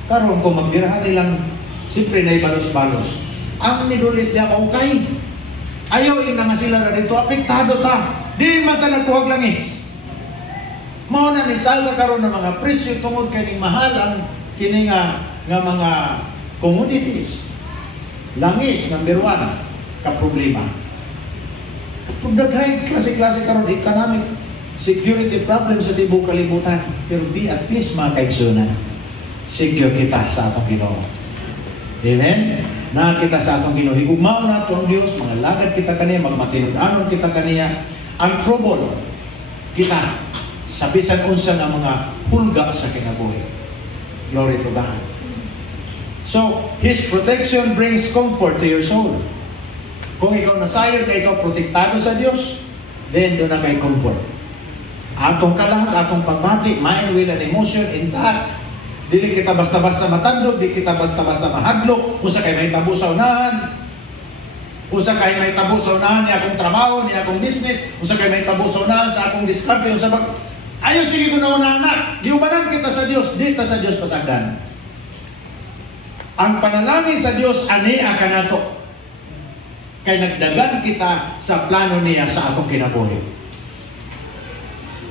Karon kung magbirahan nilang, siyempre na ibalos-balos. Ang Middle East diya okay. Ayaw ina nga sila na dito, apektado ta. Di mata nagtuhag langis. Mao na ni salva karon ng mga presyo tungod kay ning mahal ang kini nga mga commodities. Langis number 1 ka problema. Kapag daghay, klase-klase karon economic security problem sa tibok kalibutan. Pero be at peace mga kaigsunan. Secure kita sa atong Ginoo. Amen? Na kita sa atong Ginoo. Higugmaon nato ang Dios, mga lagad kita kaniya, magmatinud-anon kita kaniya. Ang trouble kita sa bisan unsa nga mga hulga sa kinabuhi. Glory to God. So, His protection brings comfort to your soul. Kung ikaw nasayod, ikaw protektado sa Diyos, then doon na kay comfort. Atong kalag, atong pagbati, mind, will, and emotion intact. Dili kita basta-basta matandog, di kita basta-basta mahadlok, usa kay may tabo sa unahan, usa kay may tabo sa unahan ni akong trabaho, ni akong business, usa kay may tabo sa unahan sa akong diskarte, usa bang ayo sige ko na unahan. Giubanan kita sa Dios, di ta sa Dios pasagdan. Ang panalangin sa Dios ani kanato. Kay nagdagan kita sa plano niya sa atong kinabuhi.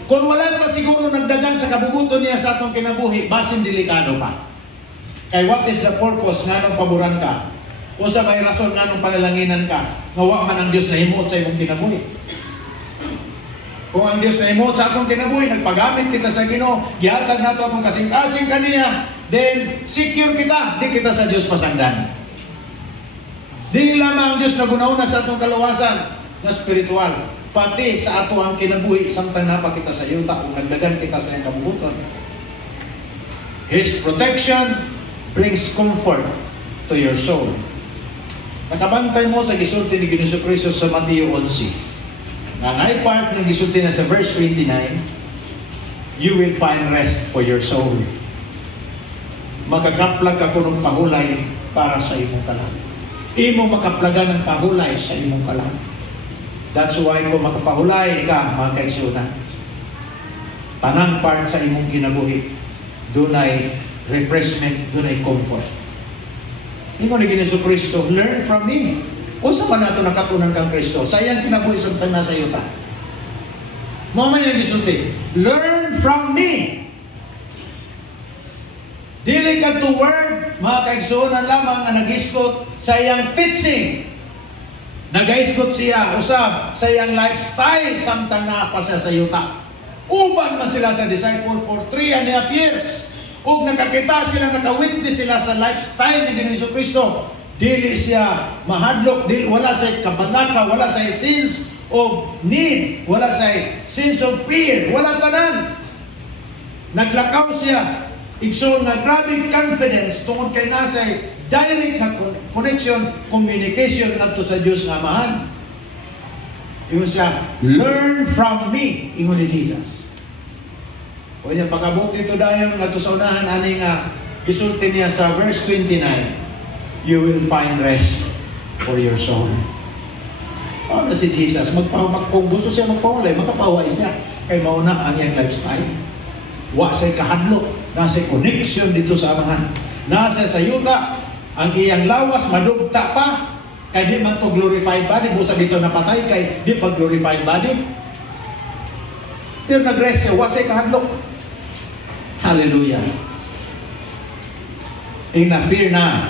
Kung wala pa siguro nagdagan sa kabubuton niya sa atong kinabuhi, basin delikado pa. Kay what is the purpose nga nung paboran ka? O sa may rason nga nung panalanginan ka, ngawa man ang Diyos na himuot sa imong kinabuhi. Kung ang Diyos na himuot sa atong kinabuhi, nagpagamit kita sa Ginoo, gihatag nato atong kasing-kasing kaniya, then secure kita, di kita sa Diyos pasangdan. Di lamang ang Diyos na gunauna sa atong kaluwasan na spiritual, pati sa ato ang kinabuhi, samtang napa kita sa yuta, kung nagdagan kita sa iyong kabubuton. His protection brings comfort to your soul. Nakabantay mo sa gisulti ni Ginoong Kristo sa Mateo 11. Nanay part ng gisulti na sa verse 29, you will find rest for your soul. Makakaplag ako ng pahulay para sa imong kalag. Imo makaplagan ng pahulay sa imong kalag. That's why kung makapahulay ka, mga kaigsunan, tanang part sa imong kinabuhi, dunay refreshment, dunay comfort. Imo ni Ginoong Kristo, learn from me. Usa pa nato nakatunan kang Kristo, sayang kinabuhi sa tanan sa iyo ta. Mamay ang gisulti, learn from me. Dili ka to word, mga kaigsunan lamang ang nag-iskot sa iyang teaching. Nag-iskot siya, usab sa iyang lifestyle, samtang naapa siya sa yuta. Uban man sila sa disciple for 3.5 years. Kung nakakita sila, nakawitness sila sa lifestyle ni Ginoong Kristo, dili siya mahadlok, wala sa kabalaka, wala sa sense of need, wala sa sense of fear, wala tanan. Naglakaw siya, igsoon na grabe confidence tungod kay nasa direct na connection, communication ngadto sa Dios nga Amahan. Ingon siya, learn from me, ingon ni Jesus. O niya, pagkabot nito dayon ngadto sa unahan ani nga gisulti niya sa verse 29, you will find rest for your soul. O na si Jesus, kung gusto siya magpahulay, makapaway siya. Kay mauna ang iyang lifestyle. Wa say kahadlok, nasa connection dito sa Amahan. Nasa sa yuta, ang iyang lawas madugta pa, kay di man to glorified body, busa dito napatay, kay di pa glorified body. Pero nag-rest siya, wa say kahadlok. Hallelujah. Ina, fear not.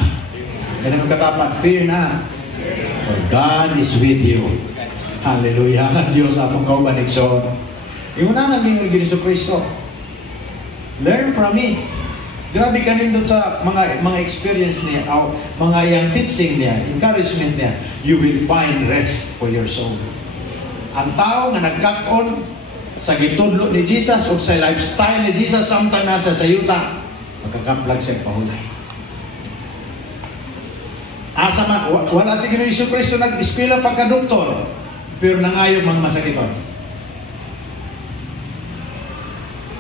Kaya naman katapat, fear not. For God is with you. Hallelujah. Ang Diyos atong kaubanikson. Yung una naging Ginoong Kristo, learn from me. Grabe ka rin doon sa mga experience niya, mga yung teaching niya, encouragement niya. You will find rest for your soul. Ang tao nga nagkaton sa gitudlo ni Jesus o sa lifestyle ni Jesus, samtang nasa sayuta, magkakaplag sa pahulay. Asa man, wala si Ginoong Kristo nag-eskwela pagka-doktor, pero nangayon mga masakiton.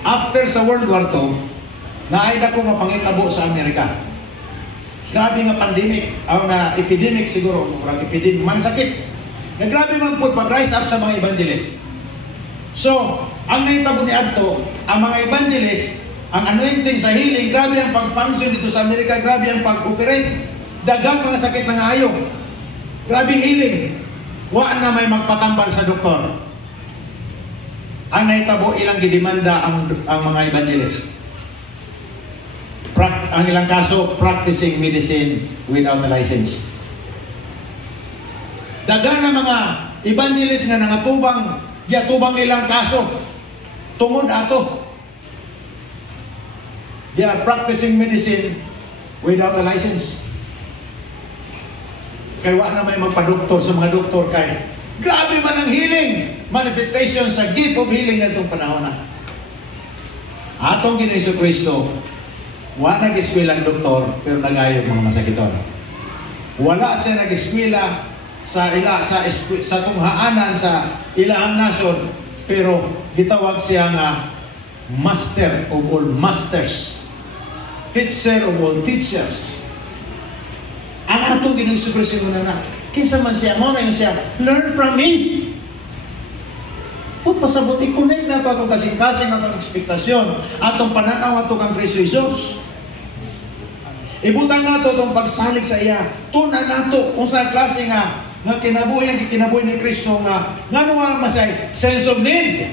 After sa World War II, naayda ko mapangitabo sa Amerika. Grabe nga pandemic, na epidemic siguro, epidemic, man sakit. Grabe man po pag-rise up sa mga evangelist. So, ang naitabo ni Adto, ang mga evangelist, ang anointing sa healing, grabe ang pag-function dito sa Amerika, grabe ang pag-operate. Dagang mga sakit na ngayon. Grabe healing. Wa na may magpatambal sa doktor. Ang naitabo, ilang gidemanda ang mga evangelist. Ang ilang kaso, practicing medicine without a license. Dagang na mga evangelist nga nangatubang, tubang nilang kaso tungod ato. They are practicing medicine without a license. Kaya wa na may magpa-doktor sa mga doktor kay grabe man ang healing manifestation sa gift of healing na itong panahon na. Atong Ginoong Kristo, wa nag-eskwela ang doktor pero nagayon mga masakiton. Wala siya nag-eskwela sa tunghaanan sa ilang nason, pero gitawag siya nga master of all masters, teacher of all teachers. Ang atong Ginoong Kristo na kinsa man siya, mo na yun siya, learn from me. Put pasabot, i-connect na ito atong kasing-kasing, atong ekspektasyon, atong pananaw, atong kang Kristo Jesus. Ibutan na ito itong pagsalig sa iya. Tuna na ito kung sa klase nga kinabuhi ni Kristo nga nga masay sense of need.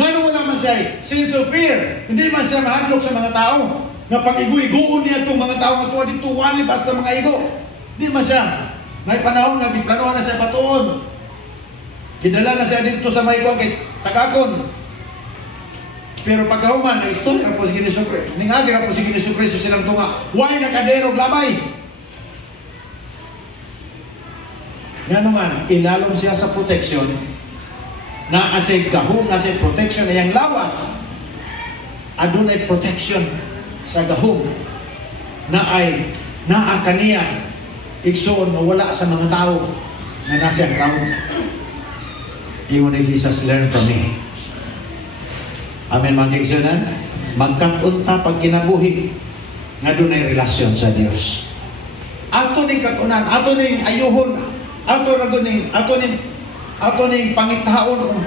Nga naman masay sense of fear. Hindi man siya mahadlok sa mga tao na pag-igu-iguon niya itong mga tao nga tuwa dito, wali basta mga igo. Hindi man siya. May panahon nga, giplanuhan na siya patuon. Kidala na siya dito sa may kong tagakon. Pero pagkauman, istorya po si Ginisukri. Ningagi na po si Ginisukri sa silang tunga. Huwag nakadero, labay! Nga naman, ilalom siya sa protection na asay gahong, asay protection na yung lawas. Adunay protection sa gahong na ay naakaniya igsoon mawala sa mga tao na nasa ground. Iwan ni Jesus, learn from me. Amen, mga kaigsunan. Magkatunta pag kinabuhi nga doon ay relasyon sa Diyos. Ato ning katunan, ato ning ayuhon, ato ning pangitaon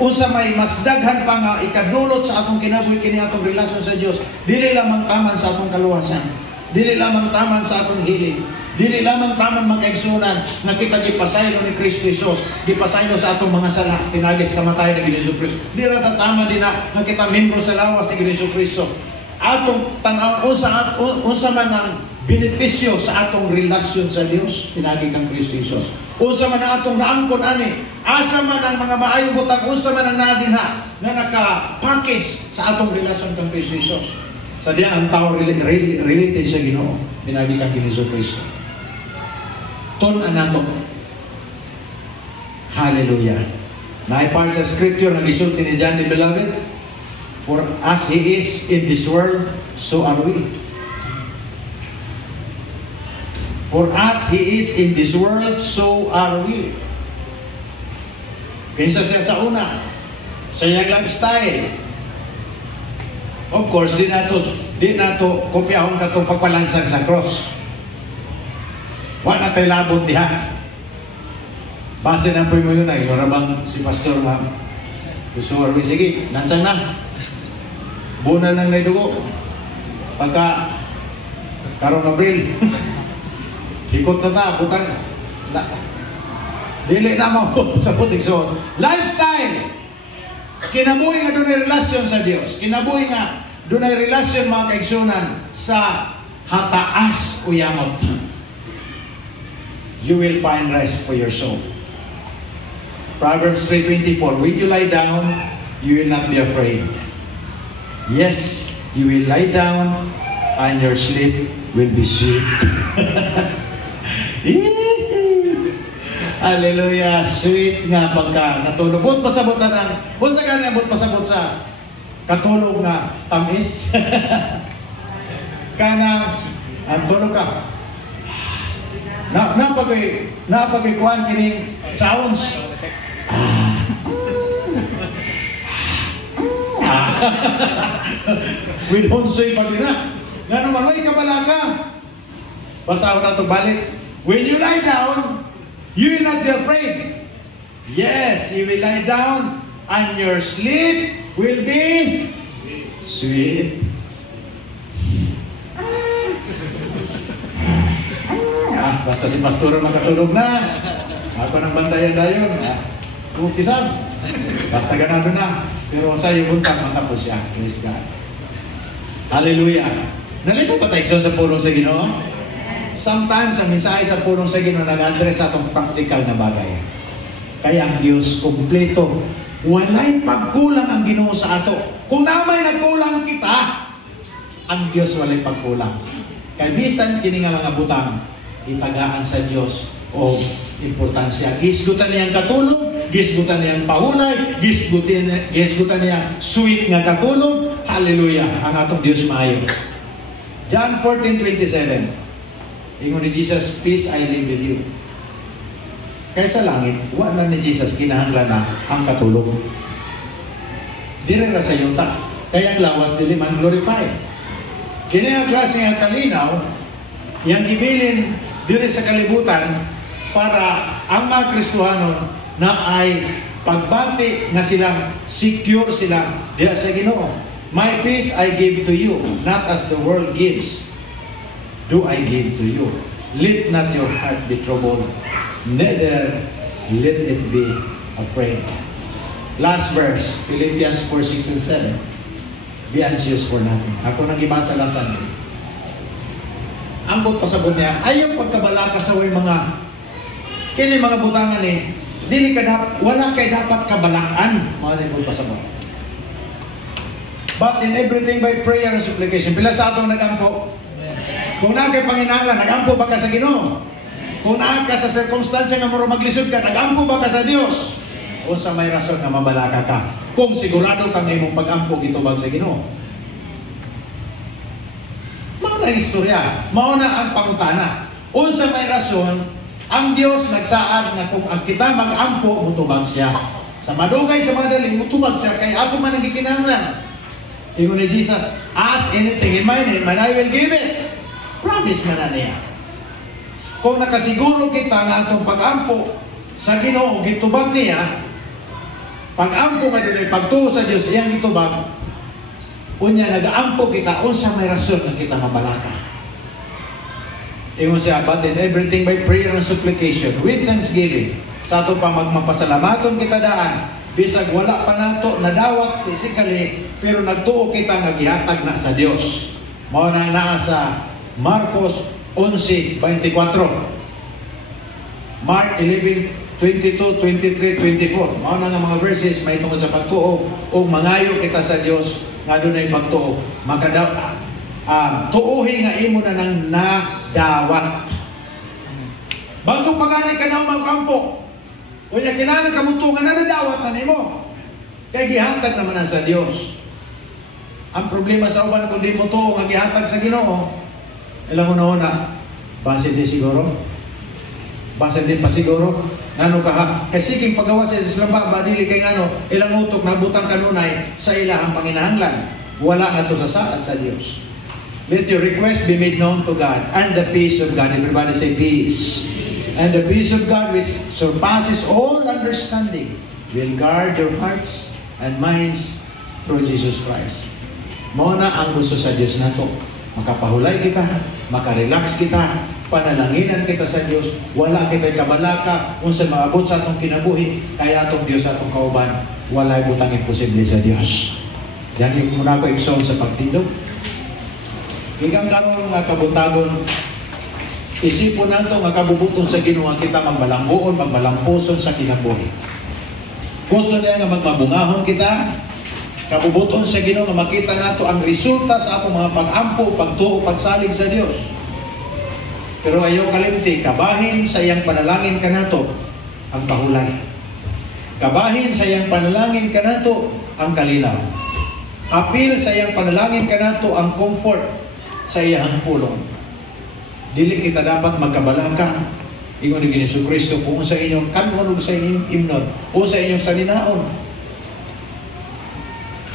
unsa may mas daghan pa nga ikadulot sa atong kinabuhi kini atong relasyon sa Dios. Dili lamang taman sa atong kaluwasan, dili lamang taman sa atong hiling, dili lamang taman makaigsunan nga kita gipasaylo ni Kristo Jesus, gipasaylo sa atong mga sala, pinagis kamatay ni Hesus Kristo. Di ra ta tama din na kita membro sa lawas ni Hesus Kristo. Atong tan-aw unsa man ang benepisyo sa atong relasyon sa Dios, pinagi kang Kristo Jesus. Unsa man ang atong naangkon ani, asa man ang mga maayong butang, unsa man ang nadinha nga naka-package sa atong relasyon kang Kristo Jesus. Sa diya ang tao related sa Ginoo, pinagi kang Kristo Kristo. Tun-an nato. Hallelujah. May part sa scripture na gisulti ni John the Beloved, for as He is in this world, so are we. For as He is in this world, so are we. Kaysa siya sa una, sa iyang lifestyle. Of course, di nato kopyahon ka itong pagpalansang sa cross. Wala na tayo labot diha. Base na po mo yun ay, yorabang si Pastor ma'am. Gusto mo, sige, lansang na. Buna nang naidugo. Pagka, karong Abril, ikot na ta, butang. Dili na mo sa putik. So, lifestyle. Kinabuhi nga doon ay relasyon sa Diyos. Kinabuhi nga doon ay relasyon mga kaigsunan sa hataas o yamot. You will find rest for your soul. Proverbs 3:24, when you lie down, you will not be afraid. Yes, you will lie down and your sleep will be sweet. Hallelujah, sweet nga pagka natulog. Bud pasabot na unsa ka na bud pasabot sa katulog nga tamis. Kana ang tulog ka. Napagay kuan kining sounds. We don't say pag na. Nga naman, ay kabalaga. Basaw na ito balik. When you lie down, you will not be afraid. Yes, you will lie down and your sleep will be sweet. Basta si Pastor makatulog na. Ako nang bantayan dayon. Kutisam. Basta ganado na. Pero sa iyo buntang matapos siya. Praise God. Hallelujah. Nalito pa tayo sa pulong sa Ginoo? Sometimes, ang mensahe sa pulong sa Ginoo nag-address sa itong practical na bagay. Kaya ang Diyos kumpleto. Walay pagkulang ang Ginoo sa ato. Kung namay nagkulang kita, ang Diyos walay pagkulang. Kaya bisan kini nga mga butang, itagaan sa Diyos o importansya. Gisgutan niyang katulong, gisgutan niyang pahulay, gisgutan niyang sweet nga katulong. Hallelujah! Ang atong Diyos maayo. John 14:27. Ingon ni Jesus, peace I live with you. Kaya sa langit, wala ni Jesus kinahanglan na ang katulong. Di rin sa yuta. Kaya ang lawas dili man glorify. Kini ang klase nga kalinaw, yang gibilin diri sa kalibutan para ang mga Kristohanon na ay pagbati nga silang secure sila diha sa Ginoo. My peace I give to you, not as the world gives, do I give to you. Let not your heart be troubled, neither let it be afraid. Last verse, Philippians 4:6 and 7. Be anxious for nothing. Ako nang ibasa lasan. Ambot pasabot niya, ayaw pagkabalaka sa way mga kini mga butangan dili ka wala kay dapat kabalakan. Mao ni pasabot. But in everything by prayer and supplication. Pila sa atong nagampo? Kung na kay panginahanglan, nagampo ba ka sa Ginoo? Kung na ka sa circumstance nga muro maglisod ka, nagampo ba ka sa Dios? O sa may rason nga mabalaka ka? Kung sigurado ka ngayong pag-ampo gitubag sa Ginoo. Mao na istorya, mao na ang pangutana. Unsa may rason, ang Dios nagsaad nga kung ang kita mag-ampo, mutubag siya. Sa madugay sa mga daling, mutubag siya, kay ako man ang gikinahanglan. Ingon ni Jesus, ask anything in my name and I will give it. Promise man na niya. Kung nakasiguro kita nga atong pag-ampo sa Ginoo, gitubag niya, pag-ampo nga dito, pagtuo sa Diyos, iyang gitubag, unya nag-ampo kita, unsa may rason na kita mabalaka. Ingon siya, but in everything by prayer and supplication, with thanksgiving, sa ato pa magmapasalamaton kita daan, bisag wala pa nato nadawat physically, pero nagtuo kita nga gihatag na sa Dios. Mao na naa sa Marcos 11:24. Mark 11:22, 23, 24. Mao na nga mga verses may tungkol sa pagtuo o mangayo kita sa Dios nga dunay pagtuo. Makadaw tuuhi nga imo na nang nadawat. Bago pagani ka na magkampo, unya kinahanglan ka mo nga nadawat na nimo. Kay gihatag naman na sa Dios. Ang problema sa uban kung di mo tuo nga gihatag sa Ginoo, ilang una, base di siguro? Base di pa siguro? Ano ka ha? Kasi siging pagawa sa Islam ba, dili kay ano, ilang utok na butang kanunay sa ilahang panginahanglan. Wala nga to sa saad sa Dios. Let your request be made known to God, and the peace of God. Everybody say peace. And the peace of God which surpasses all understanding will guard your hearts and minds through Jesus Christ. Mao na ang gusto sa Dios nato. Makapahulay kita, makarelax kita, panalanginan kita sa Dios, wala kita kabalaka, unsa maabot sa atong kinabuhi, kaya atong Dios atong kauban, walay butang imposible sa Dios. Yan yung muna ko igsoon sa pagtindog. Igang karon nga kabutagon, isipon nato nga kabubuton sa Ginoo kita magbalambuon, magbalampuson sa kinabuhi. Gusto niya nga magmabungahon kita, kabubuton sa Ginoo nga makita nato ang resulta sa atong mga pag-ampo, pagtuo, pagsalig sa Dios. Pero ayaw kalimti, kabahin sa iyang panalangin ka nato ang kahulay. Kabahin sa iyang panalangin ka nato ang kalinaw. Apil sa iyang panalangin ka nato ang comfort sa iyang pulong. Dili kita dapat magkabalaka. Ingon ni Jesucristo kung sa inyong kanon o sa inyong imnon o sa inyong salinaon.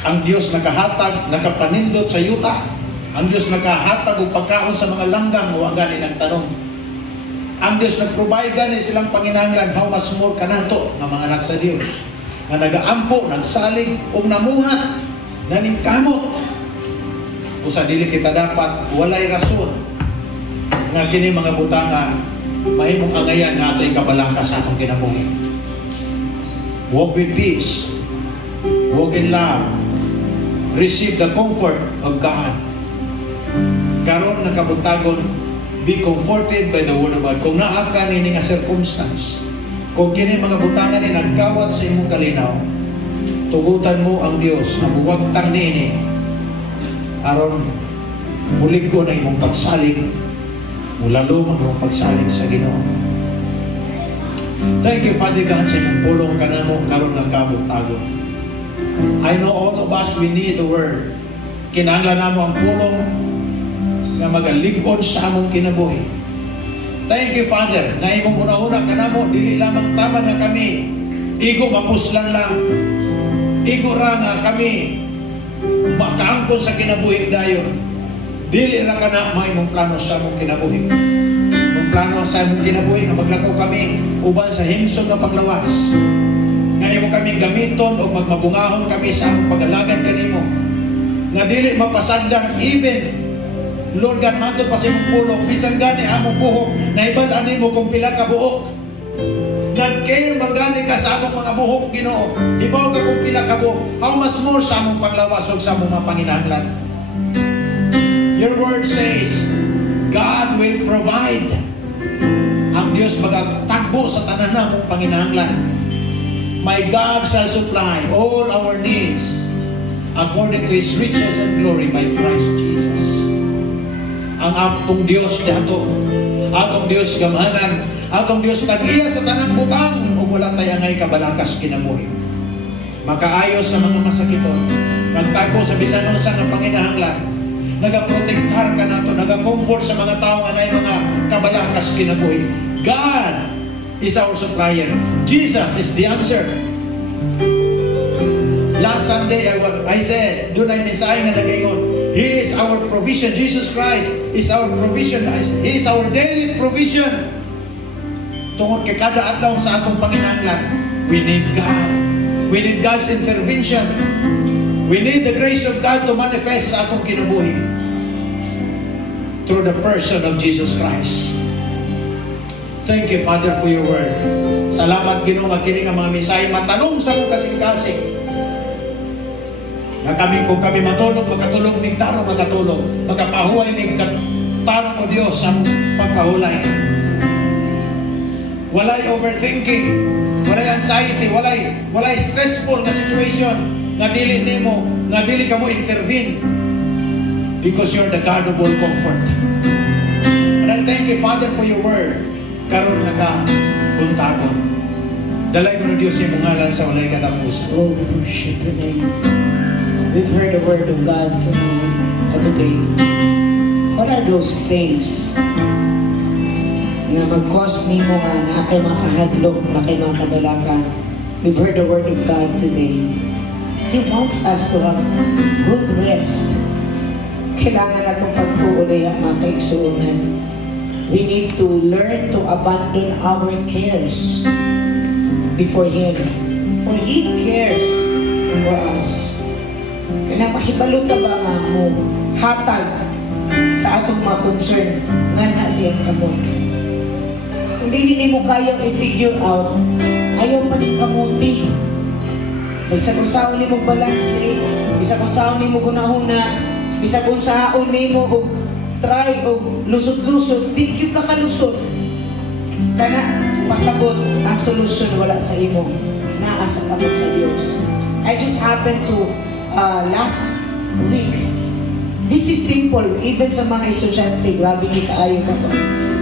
Ang Diyos nakahatag, nakapanindot sa yuta. Ang Diyos nakahatag o pagkaon sa mga langgang o ang ganin ang tanong. Ang Diyos nagprovide gani silang panginahanglan, how much more kanato ng mga anak sa Diyos na nagaampo, nagsalig o namuhat, naningkamot. O sa dili kita dapat walay rason nga kini mga butanga mahimong angayan nga ato'y kabalangka sa atong kinabuhi. Walk with peace, walk in love, receive the comfort of God. Karon nga kabutagon, be comforted by the word of God. Kung naa ka nini nga circumstance, kung kini mga butangan ni nagkawat sa imong kalinaw, tugutan mo ang Dios na buwagtang nini aron mulig ko na imong pagsalig, mulalo ang imong pagsalig sa Ginoo. Thank you, Father God, sa imong pulong kanamo karon ng kabutagon. I know all of us, we need the word. Kinahanglan namo ang pulong nga magalig-on sa among kinabuhi. Thank you, Father, na imong una-una kanamo, dili lamang tama nga kami igo mapuslan lang, igo ra nga kami makaangkon sa kinabuhi dayon. Dili ra kana may imong plano sa among kinabuhi. Imong plano sa among kinabuhi nga maglakaw kami uban sa himsog nga panglawas. Nga imo kami gamiton o magmabungahon kami sa among pag-alagad kanimo. Nga dili mapasagdan even Lord God, matod pa sa imong pulong, bisan gani among buhok, naibal-an nimo kung pila ka buhok. Nag-care magani ka sa among mga buhok, Ginoo. Ibaw ka kung pila ka buhok. How much more sa among panglawas o sa among mga panginahanglan? Your word says, God will provide. Ang Diyos magtagbo sa tanan na mong panginahanglan. My God shall supply all our needs according to His riches and glory by Christ Jesus. Ang atong Dios dato, atong Dios gamahanan, atong Dios tag-iya sa tanang butang, ug wala tay angay kabalakas kinabuhi. Makaayos sa mga masakiton, nagtago sa bisan unsa nga panginahanglan, nagaprotektar ka nato, nagakomfort sa mga tao nga nay mga kabalakas kinabuhi. God is our supplier. Jesus is the answer. Last Sunday, I said, doon ay mensahe nga nagayon, He is our provision. Jesus Christ is our provision. He is our daily provision. Tungod kay kada adlaw sa atong panginahanglan, we need God. We need God's intervention. We need the grace of God to manifest sa atong kinabuhi through the person of Jesus Christ. Thank you, Father, for your word. Salamat, Ginoo, nga kini nga mga mensahe matanong sa mong kasing-kasing. Na kami, kung kami matulog, makatulog ning tarong makatulog, makapahuay ning tarong o Dios ang pagpahulay. Walay overthinking, walay anxiety, walay stressful na situation nga dili nimo, nga dili ka mo intervene because you're the God of all comfort. And I thank you, Father, for your word. Karon naka-buntagon. Dalay ko ng Diyos yung ngalan sa walay katapusan. Oh, worship your name. We've heard the word of God today. What are those things na mag-cause ni mo nga na akay makahadlok, na akay makabalaka? We've heard the word of God today. He wants us to have good rest. Kailangan na itong pagtuulay ang mga kaigsuunan. We need to learn to abandon our cares before Him. For He cares for us. Kaya mahibalo ka ba nga mo hatag sa atong mga concern nga na siyang kamot. Kung hindi mo kayang i-figure out, ayaw pa din kamuti. Bisa kung saan ni mo balanse, bisa kung saan ni mo gunahuna, bisa kung saan ni mo try o lusot-lusot, di yung kakalusot. Kana pasabot ang solusyon wala sa imo. Naasa kamot sa Diyos. I just happened to last week. This is simple. Even sa mga estudyante, grabe ni kaayo ka ba?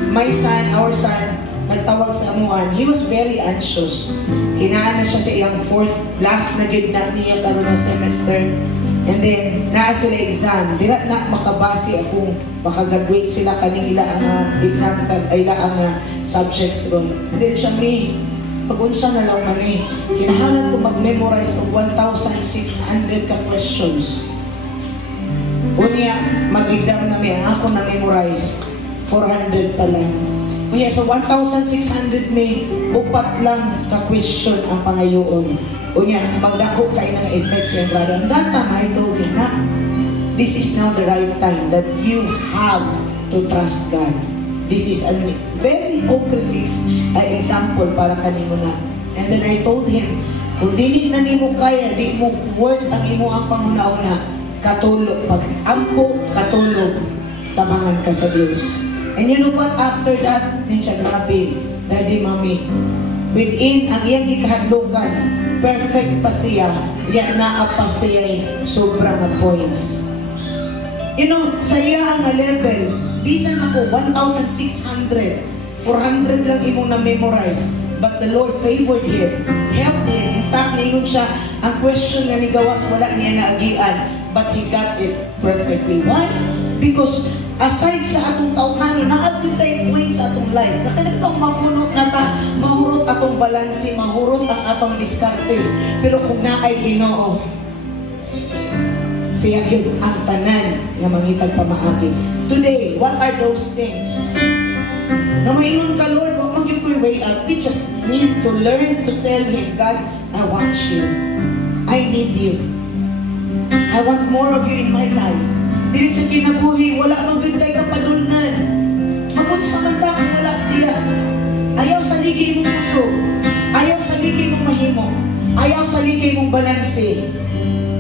My son, our son, nagtawag sa amuan. He was very anxious. Kinaan na siya sa iyang last na gid na niya karon na semester. And then, naa sila exam. Di na makabase akong makagraduate sila kaning ila ang exam, ila ang subjects ron. And then siya, may pag-unsa na lang man kinahalan ko mag-memorize ng 1,600 ka questions. Unya, mag-exam na may ako na-memorize 400 pa lang. Unya, sa 1,600 may upat lang ka question ang pangayoon. Unya, magdako kayo ng effects yung brother. And that time, I told him na, this is now the right time that you have to trust God. This is a very concrete example para kanimo na. And then I told him, kung dili na nimo kaya, di mo word ang imo ang panguna-una, katulog, pag ampo, katulog, tabangan ka sa Diyos. And you know what, after that, din siya, grabe, Daddy, Mommy, within ang iyang ikahadlokan, perfect pa siya, yan naa pa siya sobrang points. You know, sa iya ang level, bisan ako, 1,600, 400 lang imong na-memorize, but the Lord favored him, helped him. In fact, ngayon siya, ang question na ni Gawas, wala niya naagian, but he got it perfectly. Why? Because aside sa atong tawhano, naabot tayong point sa atong life. Nakanagtong mapunot na ta, mahurot atong balansi, mahurot ang atong diskarte. Pero kung naay Ginoo, siya yun ang tanan nga mangitag pamaagi. Today, what are those things? Na maingon ka, Lord, wag mag yung way out. We just need to learn to tell Him, God, I want you. I need you. I want more of you in my life. Dili sa kinabuhi, wala nang gintay kapadulnan. Magunsa man ta kung wala siya. Ayaw sa ligi mong puso. Ayaw sa ligi mong mahimo. Ayaw sa ligi mong balanse.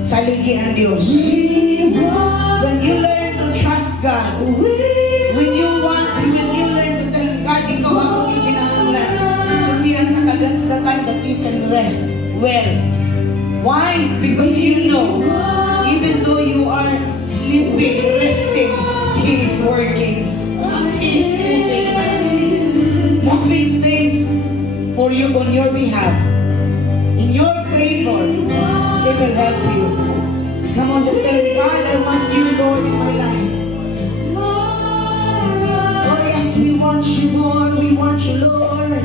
Sa ligi ang Diyos. When you learn to trust God, when you learn to tell God, ikaw ang ikinahanglan. So, di ang nakagans ka time that you can rest well. Why? Because you know, even though you are sleeping, resting, He is working. He is moving things for you on your behalf. In your favor, He will help you. Come on, just tell Him, God, I want you, Lord, in my life. Oh yes, we want you, Lord. We want you, Lord.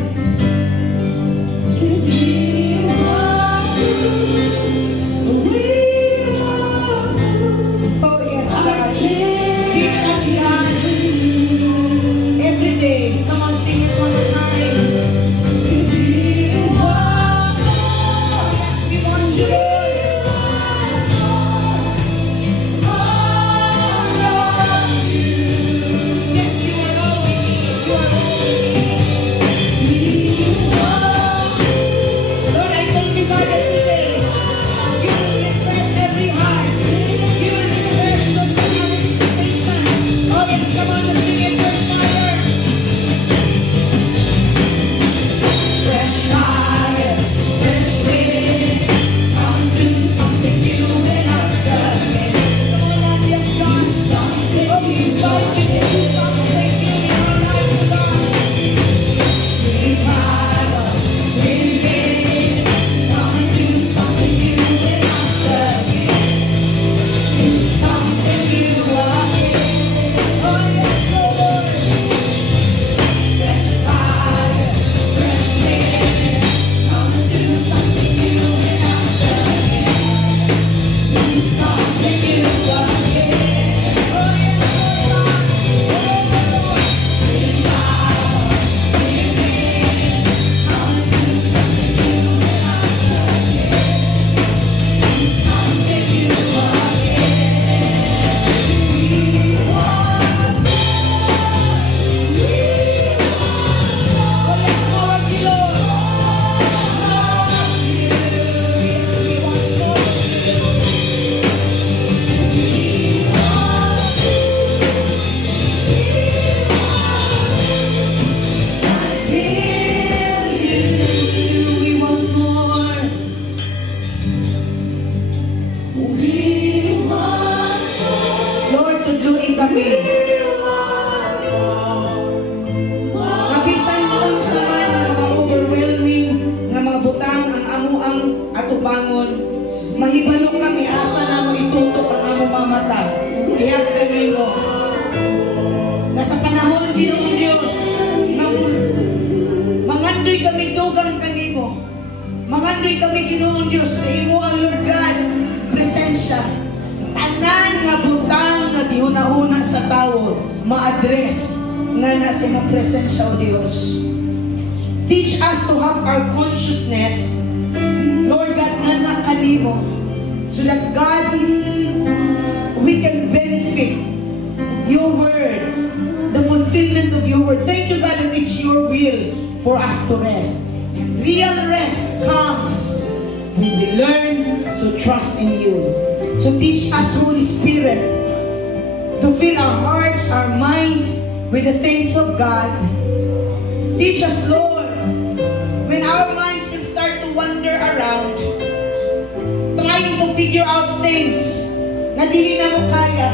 Oh yes, God. Teach us, God. Every day. Come on, sing it one more time. Yes, we want you, Lord. Mahibalo kami, asa na mo itutok ang among mga mata. Kaya kami mo. Nasa panahon sinong Diyos. Mangandoy kami dugang kanimo. Mangandoy kami Ginoong Diyos sa imo ang Lord God. Presensya. Tanan nga butang nga gihuna-huna sa tao. Ma-address nga nasa imong presensya o Diyos. Teach us to have our consciousness, Lord God, na kanimo, so that God, we can benefit your word, the fulfillment of your word. Thank you, God, that it's your will for us to rest. And real rest comes when we learn to trust in you. So teach us, Holy Spirit, to fill our hearts, our minds with the things of God. Teach us, Lord, when our minds will start to wander around, trying to figure out things na dili na mo kaya.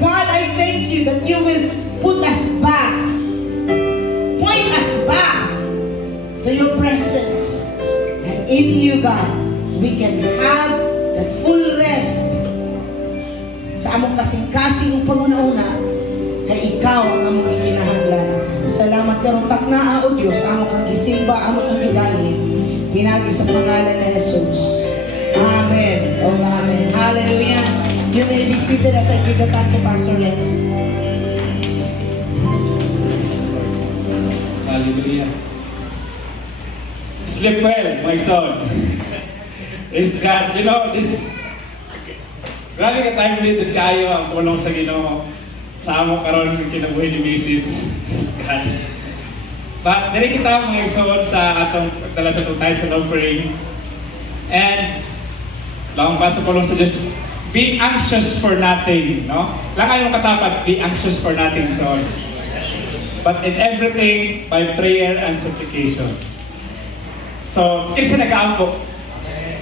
God, I thank you that you will put us back, point us back to your presence. And in you, God, we can have that full rest sa among kasing-kasing panguna-una kay ikaw ang among ikinahanglan. Salamat karong taknaa o Diyos, among kang gisimba, among kang gigalin. Pinagi sa pangalan ni Jesus. Amen. Oh, amen. Hallelujah. You may be seated as I give the time to Pastor Lex. Hallelujah. Sleep well, my son. Praise God. You know, this... Grabe ka time dito kayo ang pulong sa Ginoo. Sa amo karon kinabuhi ni Mrs. Praise God. But dili kita mga igsoon sa atong pagdala sa tithes and offering. And lang pa sa pulong sa Diyos, be anxious for nothing, no? Lang kayong katapat, be anxious for nothing, so. But in everything, by prayer and supplication. So, kasi nag-aampo.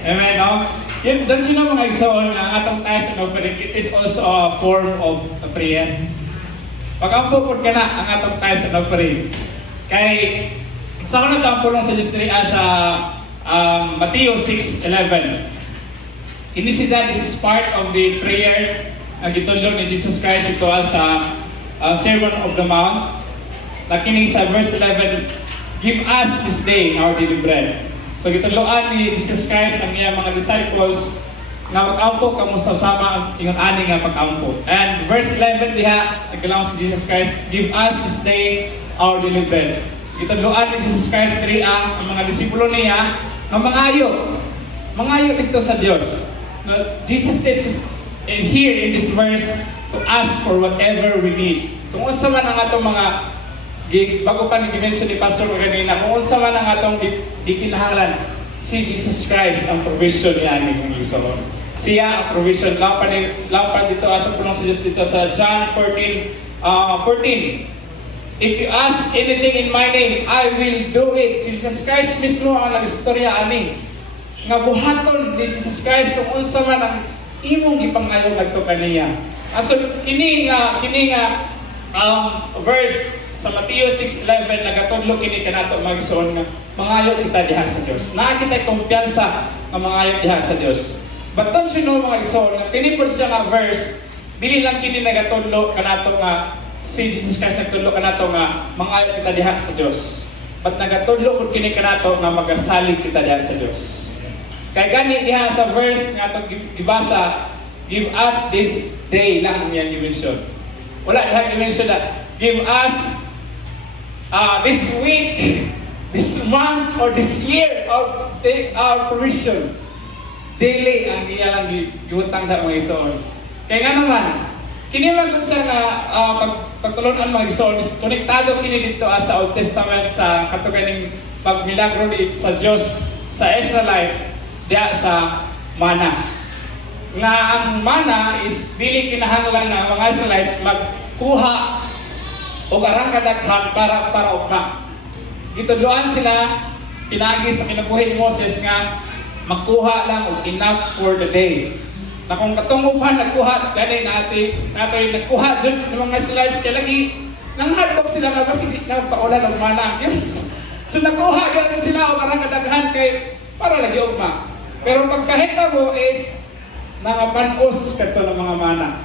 Amen, no? Don't you know mga igsoon na atong tithes and offering, it is also a form of a prayer. Pag-ampupod ka na ang atong tithes and offering. Kay, sa ko na ito ang pulong sa Diyos sa Matthew 6:11. This is part of the prayer na gitulong ni Jesus Christ ito sa Sermon of the Mount. Nakinig sa verse 11, give us this day our daily bread. So gituluan ni Jesus Christ ang iyang mga disciples na mag-ampo kamo sa sama ingon ani nga pag-ampo. And verse 11 diha naglaom si Jesus Christ, give us this day our daily bread. Gituluan ni Jesus Christ diri ang mga disipulo niya nga mangayo dito sa Dios. Jesus teaches here in this verse to ask for whatever we need. Kung unsa man ang atong mga bago pa ni-mention ni Pastor kanina, kung unsa man ang atong gikinahanglan, si Jesus Christ ang provision niya ni kung igsoon. Siya ang provision. Lapan dito sa pulong sa Diyos dito sa John 14. If you ask anything in my name, I will do it. Jesus Christ mismo ang nag-istorya ani. Nga buhaton ni Jesus Christ kung unsa man ang imong gipangayo ngadto kaniya. So kini nga verse sa Matthew 6:11 nagatudlo kini kanato mga igsoon nga mangayo kita diha sa Dios. Naa kita kumpiyansa nga mangayo diha sa Dios. But don't you know mga igsoon nga kini po siya nga verse dili lang kini nagatudlo kanato nga si Jesus Christ nagtudlo kanato nga mangayo kita diha sa Dios. But nagatudlo pud kini kanato nga magasalig kita diha sa Dios. Kay gani diha sa verse nga atong gibasa, give us this day lang ang iyang i-mention. Wala diha i-mention na give us this week, this month, or this year, our provision. Daily ang iya lang giutang na mga igsoon. Kaya nga naman, kini man siya nga pagtulunan mga igsoon, konektado kini dito sa Old Testament sa katuganing pagmilagro ni sa Dios sa Israelites diya sa mana. Nga ang mana is dili kinahanglan na mga Israelites magkuha o karang kadaghan para ugma. Gitudloan sila pinagi sa kinabuhi ni Moses nga magkuha lang og enough for the day. Na kung katunguhan nagkuha gani natin nagkuha jud ng mga slides kay lagi nanghadlok sila nga basig na paulan og mana. Yes. So nagkuha gyud sila og karang kadaghan kay para lagi ugma. Pero pagkahita mo is nangapanos kadto ng mga mana.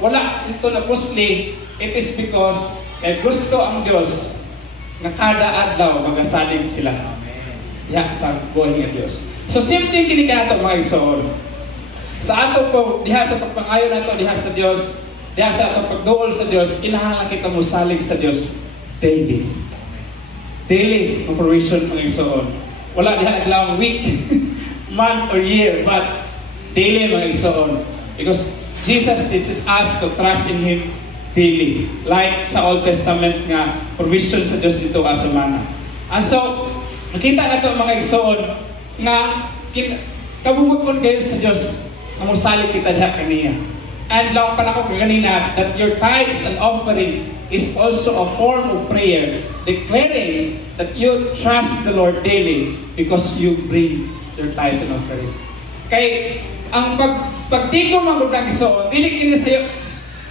Wala ito na pusli, it is because gusto ang Diyos na kada adlaw magasalig sila. Diha sa buhay ng Diyos. So simple kini kanato mga igsoon. Sa ato po diha sa pagpangayo nato diha sa Dios, diha sa atong pagduol sa Dios, kinahanglan kita mosalig sa Dios daily. Daily ang provision mga igsoon. Wala diha adlaw week, month or year, but daily mga igsoon. Because Jesus teaches us to trust in Him daily. Like sa Old Testament nga, provision sa Diyos dito as a mana. And so, nakita na ito mga igsoon nga kabubuton kayo sa Diyos na musalig kita diha kaniya. And lang pala ko kanina that your tithes and offering is also a form of prayer, declaring that you trust the Lord daily because you bring your tithes and offering. Kay ang pagtigo man gud ng igsoon, dili kini sayo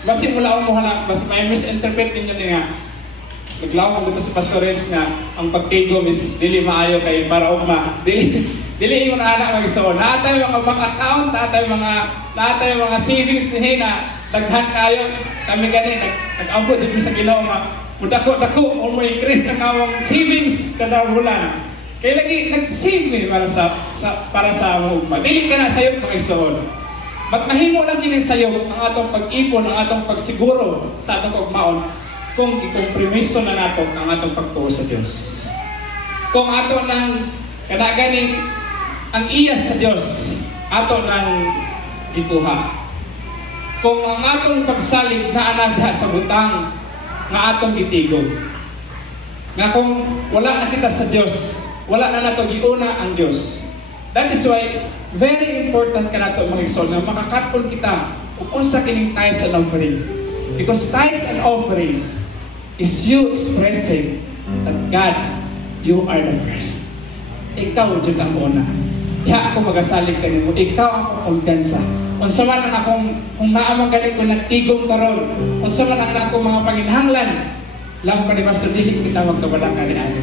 basi mula mo hanak, basi may misinterpret ninyo nga. Naglaw mo dito sa pastorens nga ang pagtigo is dili maayo kay para ugma. Dili yung anak magsoon. Natay mga bank account, natay mga savings ni na daghan kayo. Kami gani nag-ampo dito sa Ginoo nga dako o mo increase ang awang savings kada bulan. Kaya lagi nag-save mi para sa ugma. Dili ka na sayop magsoon. Mahimo lang kini sayop ang atong pag-ipon, ang atong pagsiguro sa atong ugmaon kung ikompromiso na nato ang atong pagtuo sa Dios. Kung ato nang kanaganing ang iyas sa Dios ato nang gikuha. Kung ang atong pagsalig na anadha sa butang nga atong gitigog. Nga kung wala na kita sa Dios, wala na nato giuna ang Dios. That is why it's very important kanato mga igsoon na makakatpon kita kung unsa kining tithes and offering. Because tithes and offering is you expressing that God, you are the first. Ikaw jud ang una. diha ako magasalig kanimo. Ikaw ang kumpiyansa. Unsa man ang akong kung naamang ganit ko nagtigom karon, unsa man ang akong mga panginahanglan, lang pa di ba sa dili kita magkabalaka ni ani.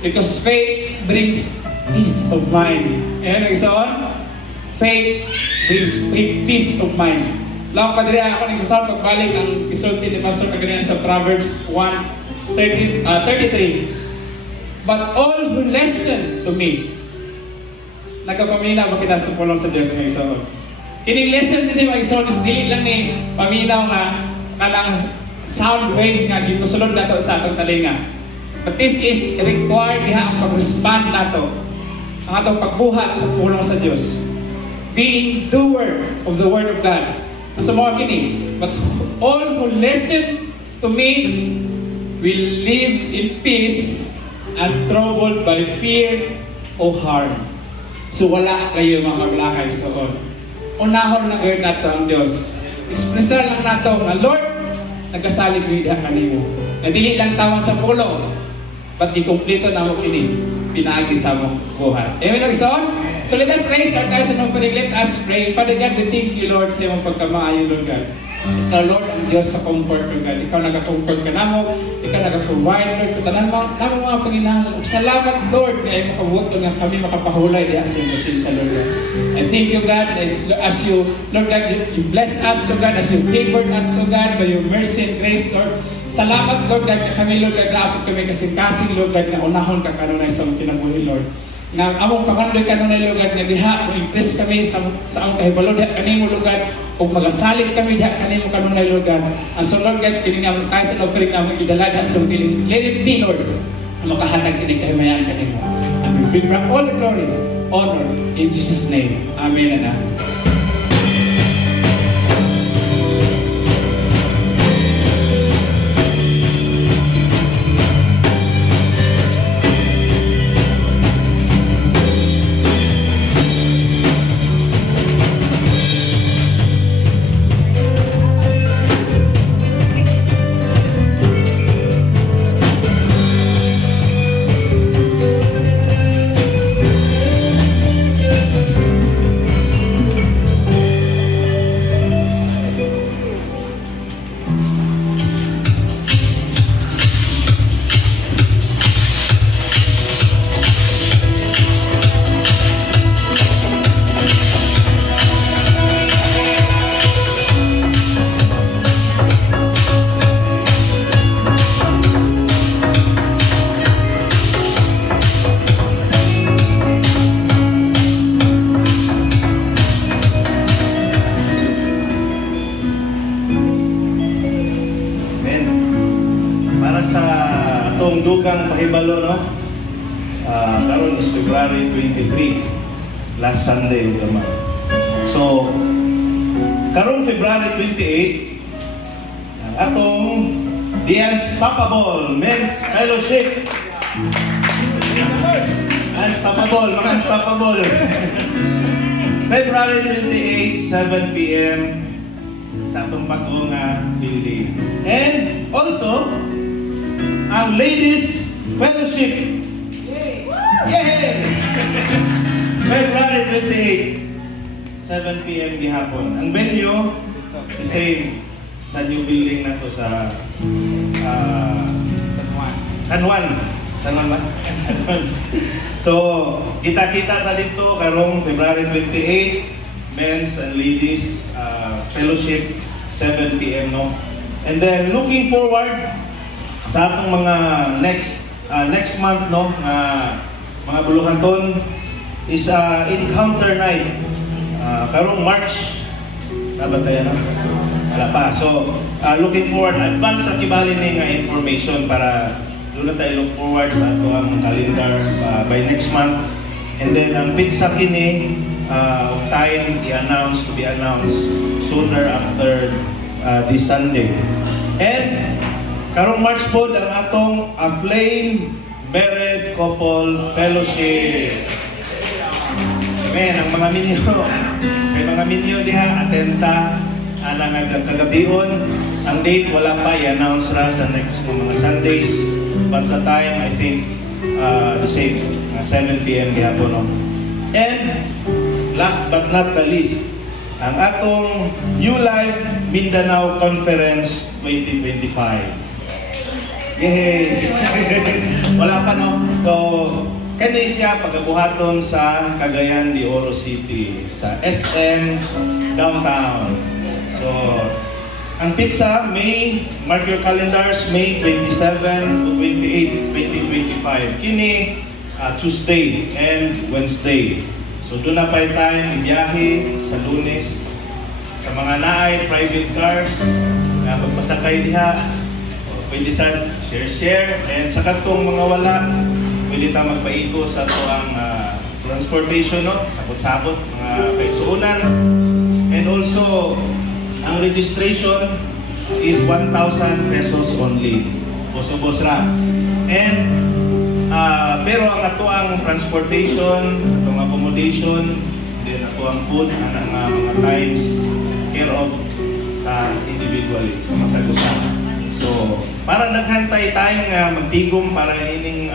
Because faith brings peace of mind. Ayan ang isaon? Faith brings peace of mind. Lang pa diri ako ning usaw pagbalik ang isulti ni Pastor kaganan sa Proverbs 1:33. But all who listen to me, nagkapamina ba kita sa pulong sa Diyos ng isaon? Kining listen din mga isaon is dili lang ni paminaw nga kanang sound wave nga gipusulod nato sa atong talinga. But this is required diha ang pag-respond nato, ang atong pagbuhat sa pulong sa Diyos. Being doer of the Word of God. Sa mga kini, but all who listen to me will live in peace and troubled by fear o harm. So wala kayo mga kablakay sa unahon na gawin nato ang Diyos. Expressar lang nato nga Lord, nagkasalig diha kanimo. Na dili lang tawang sa pulong, but ikumpleto na mo kini pinaagi sa mo buhat. Amen o isaon? So let us raise our tithes and offering. Let us pray. Father God, we thank you, Lord, sa iyong pagkamaayo, Lord God. Ikaw, Lord, ang Diyos sa comfort, Lord God. Ikaw nag-comfort ka namo. Ikaw nag-provide, Lord, sa tanan mo. Namo mga Panginoon. Salamat, Lord, na iyong makabuot nga kami makapahulay diha sa iyong pasensya, Lord God. And thank you, God, as you, Lord God, you bless us, Lord God, as you favored us, Lord God, by your mercy and grace, Lord. Salamat, Lord God, na kami, Lord God, dapat kami kasing-kasing, Lord God, na unahon ka kanunay sa mga kinabuhi, Lord. Na among pangandoy kanunay, Lord God, na diha, impress kami sa among kahibalo, diha kanimo, Lord God, o magasalig kami diha kanimo kanunay, Lord God. And so, Lord God, kini nga among tithes and offering na among idala diha sa utiling, let it be, Lord, na makahatag kini kahimayan kanimo. And we bring back all the glory, honor, in Jesus' name. Amen and amen. dugang pahibalo, no? Karon is February 23, last Sunday of the month. So, karong February 28, atong The Unstoppable Men's Fellowship. Unstoppable, mga unstoppable. February 28, 7 p.m. sa atong bagong building. And also, ang Ladies Fellowship. Yay! February 28, 7 p.m. gihapon. Ang venue, the same sa new building na to sa San Juan. So, kita-kita ta dito karong February 28, Men's and Ladies Fellowship, 7 p.m. no? And then, looking forward sa atong mga next month, no? Mga buluhaton is Encounter Night. Karong March, nabatayan na? Wala pa. So, looking forward, advance sa kibali ni nga information para doon na tayo look forward sa ato ang calendar by next month. And then, ang pizza kini, time i-announce to be announced sooner after this Sunday. And, karong March po, ang atong Flame Married Couple Fellowship. Amen. Ang mga minyo, sa mga minyo diha, atenta, anang kagabion. Ang date, wala pa, i-announce ra sa next mga Sundays. But the time, I think, the same, 7 p.m. gihapon, no? And last but not the least, ang atong New Life Mindanao Conference 2025. Yay! Wala pa, no? So, kani siya pagkabuhaton sa Cagayan de Oro City, sa SM Downtown. So, ang pizza, mark your calendars, May 27 to 28, 2025. Kini, Tuesday and Wednesday. So, doon na pa tayo ibiyahe sa Lunes. Sa mga naay, private cars, na magpasakay diha, pwede sa share. And sa katong mga wala, pwede tayo magpaito sa ito ang transportation, no? Sabot-sabot, mga kaisuunan. And also, ang registration is 1,000 pesos only. Boss ra. And, pero ang ato ang transportation, atong accommodation, then ato ang food, ang mga times, care of sa individually, sa matag-usan. So, para naghantay tayo nga magtigom para ining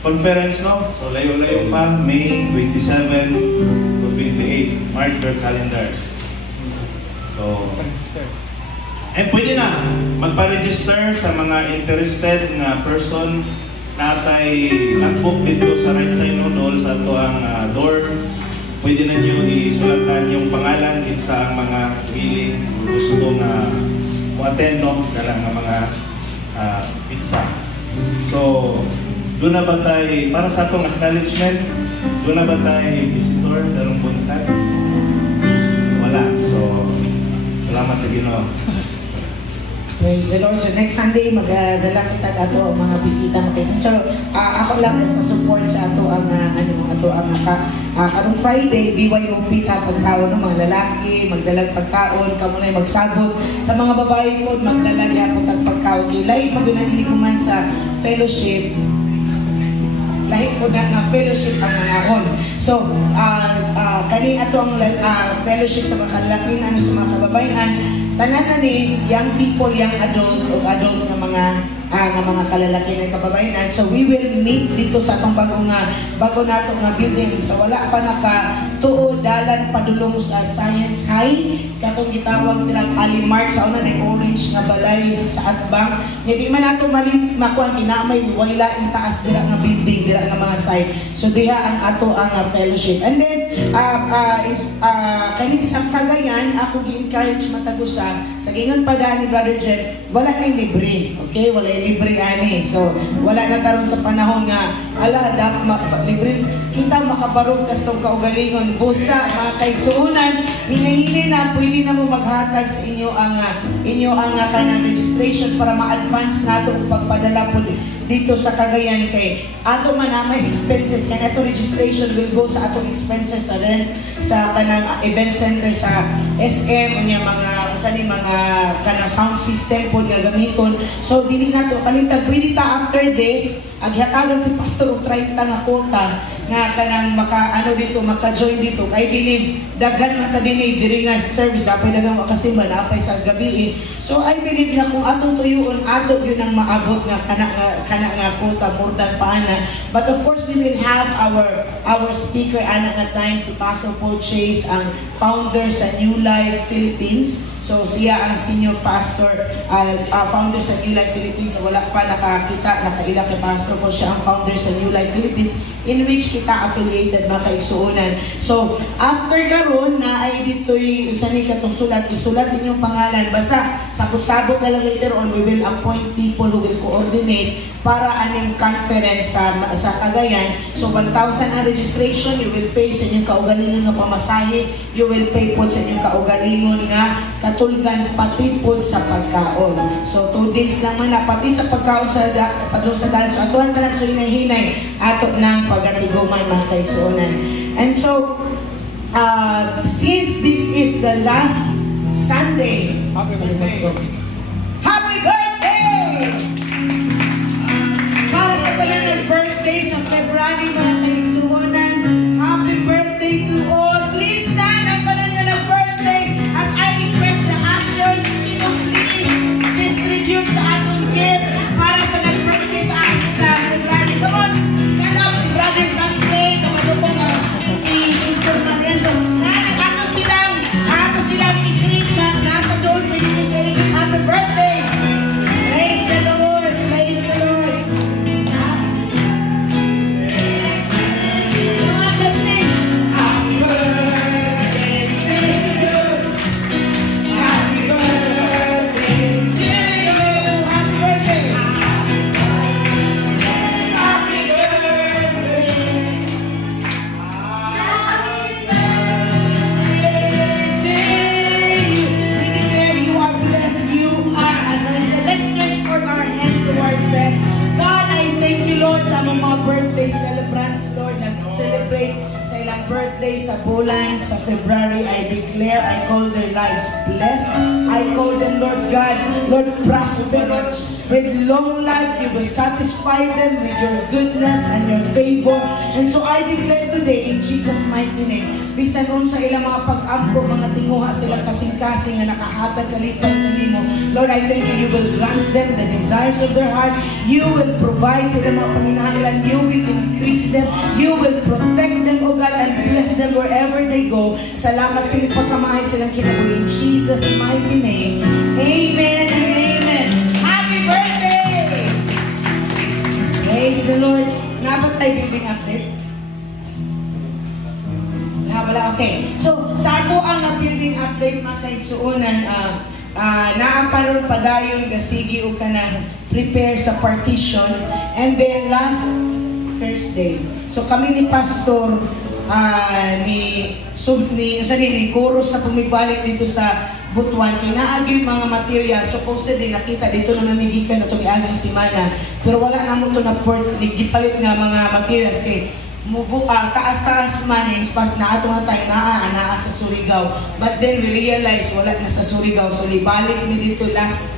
conference, no? So, layo-layo pa, May 27 to 28. Mark your calendars. So, and pwede na magpa-register sa mga interested na person natay nag-book dito sa right side no, doon sa ito ang door. Pwede na nyo isulatan yung pangalan sa mga willing gusto na attend no, karang mga pizza. So, doon na ba tayo, para sa itong acknowledgement, doon na ba tayo visitor, darong buntag? Wala. So, salamat sa Ginoo. Praise the Lord. So next Sunday, magdala kita ato ang mga bisita makita. So ako lang sa support sa ato ang karong Friday, BYOP ta pagkaon ng mga lalaki, magdalag pagkaon, kamo na magsabot sa mga babae po, magdala gyapon tag pagkaon. Lahi pa gani kuman sa fellowship. Lahi ko na fellowship ang nangaon. So, kani ato ang fellowship sa mga lalaki na sa mga kababayan, tanan ni young people, young adult o adult nga mga kalalaki ng kababayan. So we will meet dito sa atong bago nato nga building. So wala pa nakatuo dalan padulong sa Science High. Katong gitawag nilang Alimark sa una ng orange nga balay sa Atbang. Hindi man nato makuha kinamay wala ang taas dira nga building, dira nga mga side. So diha ang ato ang fellowship. And then kaning sa Cagayan, ako gi-encourage matagusa sa gingon pa ni Brother Jeff, wala kay libre. Okay, wala libre ani. So wala na taron sa panahon nga libre kita makabarog tas tong kaugalingon busa mga kaigsuunan hinahili na pwede na mo maghatag sa inyo ang kanang registration para ma-advance nato ang pagpadala po dito sa Cagayan kay ato man may expenses kay ato registration will go sa atong expenses sa kanang event center sa SM unya mga kanang sound system po nga gamiton. So dili nato kalintag pwede ta after this aghatagan si pastor og 30 nga kota nga kanang maka-join dito. I believe daghan man ta dinhi diri nga service dapat dagang makasimba napay sa gabi. So I believe na kung atong tuyoon ato yun ang maabot nga kana nga kota more than paana. But of course we will have our speaker ana nga time si Pastor Paul Chase ang founder sa New Life Philippines. So siya ang senior pastor, founder sa New Life Philippines. Wala pa nakaila kay Pastor Paul, siya ang founder sa New Life Philippines in which kita affiliated mga kaigsuunan. So after karon na ay dito'y usani katong isulat ninyong pangalan. Basta sabot-sabot na lang later on we will appoint people who will coordinate para aning conference sa Cagayan. So 1,000 ang registration, you will pay sa inyong kaugalingon nga pamasahe, you will pay po sa inyong kaugalingon nga katulgan pati po sa pagkaon. So 2 days lang man pati sa pagkaon sa padulong sa dalan. So atuan ka lang so hinay-hinay ato ng pagatiguman mga kaigsuonan. And so since this is the last Sunday, happy birthday! Para sa talang birthday sa February mga kaigsuonan, happy birthday to all! Please stand ang talang birthday as I request the ushers to please distribute sa atong gift para sa nag-birthday sa February. Come on, stand up si Brother Sanjay, kamalupong walang birthday sa bulan sa February, I declare, I call their lives blessed. I call them, Lord God, Lord, prosperous. With long life, you will satisfy them with your goodness and your favor. And so I declare today, in Jesus' mighty name, bisan nun sa ilang mga pag-ampo, mga tinguha sila kasing-kasing na nakahatag kalipay kanimo. Lord, I thank you, you will grant them the desires of their heart. You will provide sila mga panginahanglan. You will increase them. You will protect them, O God, and bless them wherever they go. Salamat sa iyong pagkamahay silang kinabuhi. In Jesus' mighty name. Amen and amen. Happy birthday! Praise the Lord. Nabat tayo building update? Wala, okay. So, sa ato ang building update, mga kaigsuunan, naaparon pa dayon gasigi o ka na prepare sa partition. And then last Thursday, so kami ni Pastor ni Kuros na pumibalik dito sa Butuan, kinaagi yung mga material. Supposedly nakita dito na namigikan na itong iaging simana, pero wala na mo ito na gipalit nga mga materials kay taas-taas man na ato nga tayo naa sa Surigao. But then we realize wala na sa Surigao, so libalik mi dito last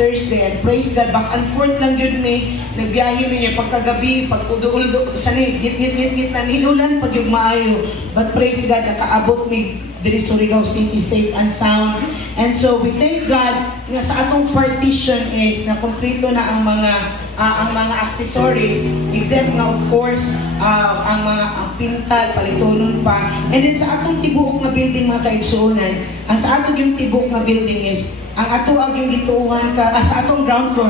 Thursday, and praise God, back and forth lang yun ni nagbiyahe mi niya pagkagabi, pag-udo-uldo sa ni git na niulan pag yung maayo, but praise God, nakaabot mi diri Surigao City safe and sound. And so we thank God nga sa atong partition is na kompleto na ang mga accessories, except nga of course ang pintal palitonon pa. And then sa atong tibuok nga building, mga kaigsuunan, ang sa atong yung tibuok nga building is ang ato ang yung dituuhan sa atong ground floor,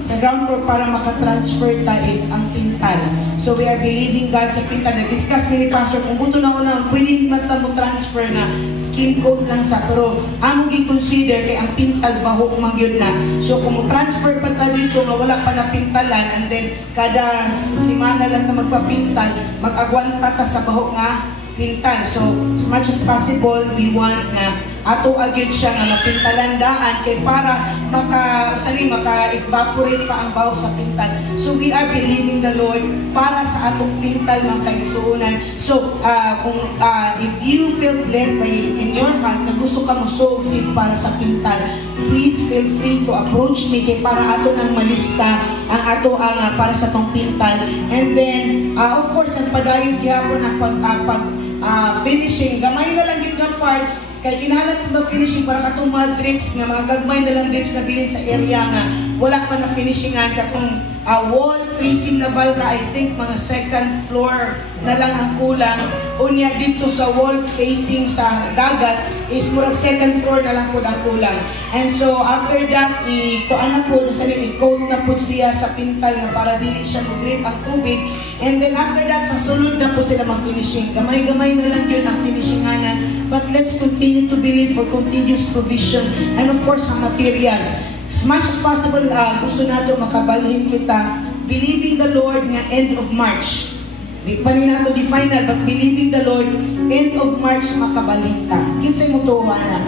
sa ground floor para makatransfer ta is ang pintal. So we are believing God sa pintal. Na-discuss ni Pastor kung buto na una pwede mo transfer na skin coat lang sa, pero among i-consider kay ang pintal bahok magyud na. So kung mo transfer pa ta dito nga wala pa na pintalan, and then kada simana lang ta magpapintal, mag-agwanta ta sa bahok nga pintal. So as much as possible, we want na ato agyud siya nga mapintalandaan kay para maka-evaporate pa ang bahog sa pintal. So we are believing the Lord para sa atong pintal, mga kaigsuunan. So if you feel led by in your heart na gusto ka mo sugsid para sa pintal, please feel free to approach me kay para ato nang malista ang ato ang para sa tong pintal. And then of course ang padayon gyapon ang finishing, gamay na lang yung part kay kinahanglan pa finishing para katong mga drips nga mga gagmay na lang drips na bilin sa area nga wala pa na finishingan, katong wall facing na balka, I think mga second floor na lang ang kulang. Unya dito sa wall facing sa dagat is murag second floor na lang po ang kulang. And so after that, i-coat na po siya sa pintal nga para dili siya mag-drip ang tubig. And then after that, sa sulod na po sila mag-finishing. Gamay-gamay na lang yun ang finishinganan. But let's continue to believe for continuous provision and of course ang materials. As much as possible, gusto nato makabalhin kita, believing the Lord nga end of March. Di pa rin nato di final, but believing the Lord, end of March makabalhin ta. Kinsay mo tuuhan na?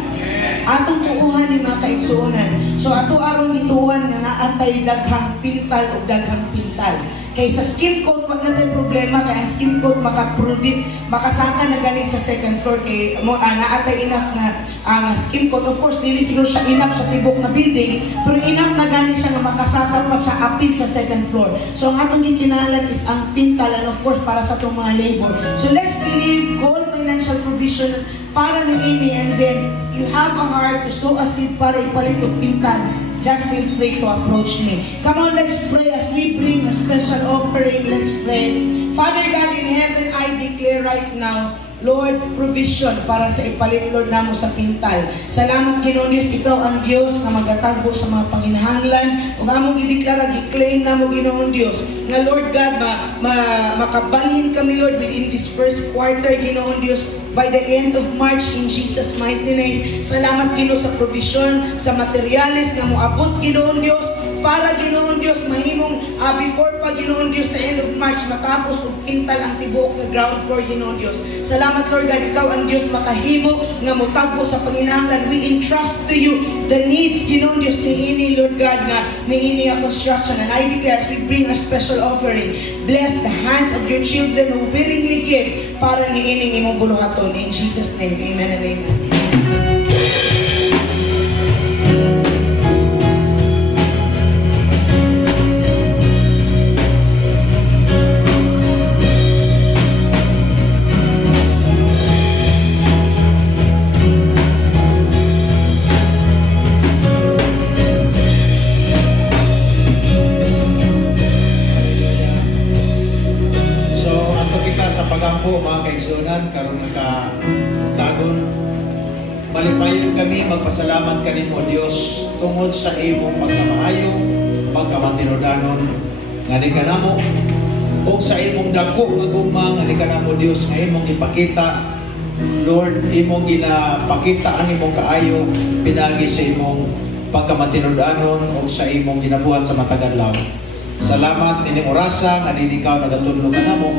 Atong tuuhan ni mga kaigsuunan. So ato aron ituuhan nga naatay daghang pintal o daghang pintal. Kay sa skin coat, wag na tayo problema, kaya ang skin coat makasaka na ganit sa second floor, kay naatay enough nga ang skin coat. Of course, dili siguro siya enough sa tibok na building, pero enough na ganit siya nga makasaka pa sa apil sa second floor. So ang atong gikinahalan is ang pintal, and of course para sa itong mga labor. So let's believe God financial provision para na ini, and then if you have a heart to sow a seed para ipalit og pintal, just feel free to approach me. Come on, let's pray as we bring a special offering. Let's pray. Father God in heaven, I declare right now, Lord, provision para sa ipalit, Lord, namo sa pintal. Salamat, Ginoon Diyos, ikaw ang Diyos na magatago sa mga panginahanglan. Kung among i-declare, i-claim namo, Ginoon Diyos, na Lord God, makabalhin kami, Lord, within this first quarter, Ginoon Diyos, by the end of March, in Jesus' mighty name. Salamat, Ginoon, sa provision, sa materials nga moabot, Ginoon Diyos, para Ginoon Dios mahimong before pa Ginoon Dios sa end of March matapos ug pintal ang tibuok na ground floor Ginoon Dios. Salamat Lord God, ikaw ang Dios makahimo nga motagbo sa panginahanglan. We entrust to you the needs Ginoon Dios niini Lord God nga niini a construction, and I declare as we bring a special offering, bless the hands of your children who willingly give para niining imong buluhaton. In Jesus name, amen and amen. Po mga kaigsunan, karon nagkatagon, malipayon kami magpasalamat kanimo Dios tungod sa imong pagkamaayo, pagkamatinudanon nga ni kanamo, ug sa imong dako nga gugma nga ni kanamo Dios nga imong ipakita. Lord, imong ginapakita ang imong kaayo pinagi sa imong pagkamatinudanon ug sa imong ginabuhat sa matag adlaw. Salamat nining orasa nga ikaw nagatudlo kanamo.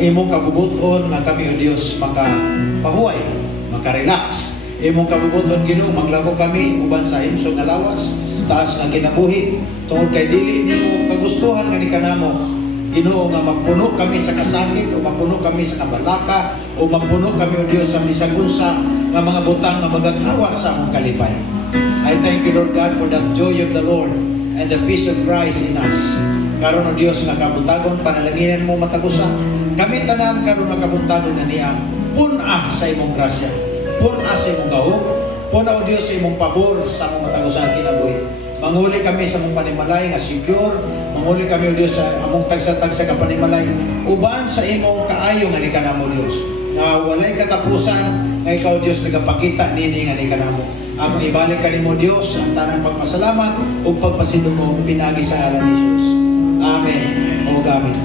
Imong kabubuton nga kami o Dios makapahuway, makarelax. Imong kabubuton Ginoo maglako kami uban sa imsong nga lawas, taas nga kinabuhi tungod kay dili nimo kagustuhan nga ni kanamo Ginoo nga magpuno kami sa kasakit o magpuno kami sa kabalaka o magpuno kami o Dios sa bisagunsa nga mga butang nga magagawa sa among kalipayan. I thank you Lord God for that joy of the Lord and the peace of Christ in us. Karon o Dios nga kabutagon panalaginan mo matagusa. Kami tanan karon nakabuntagon na niya puna sa imong grasya, puna sa imong gahom, puna o Dios sa imong pabor sa among matagusan kinabuhi. Manguli kami sa among panimalay nga secure, manguli kami o Dios sa among tagsa-tagsa ka panimalay uban sa imong kaayo nga ni kanamo Dios. Na walay katapusan nga ikaw Dios nagapakita nini nga ni kanamo. Among ibalik kanimo Dios ang tanang pagpasalamat ug pagpasidungog pinagi sa ngalan ni Jesus. Amen. O gamin.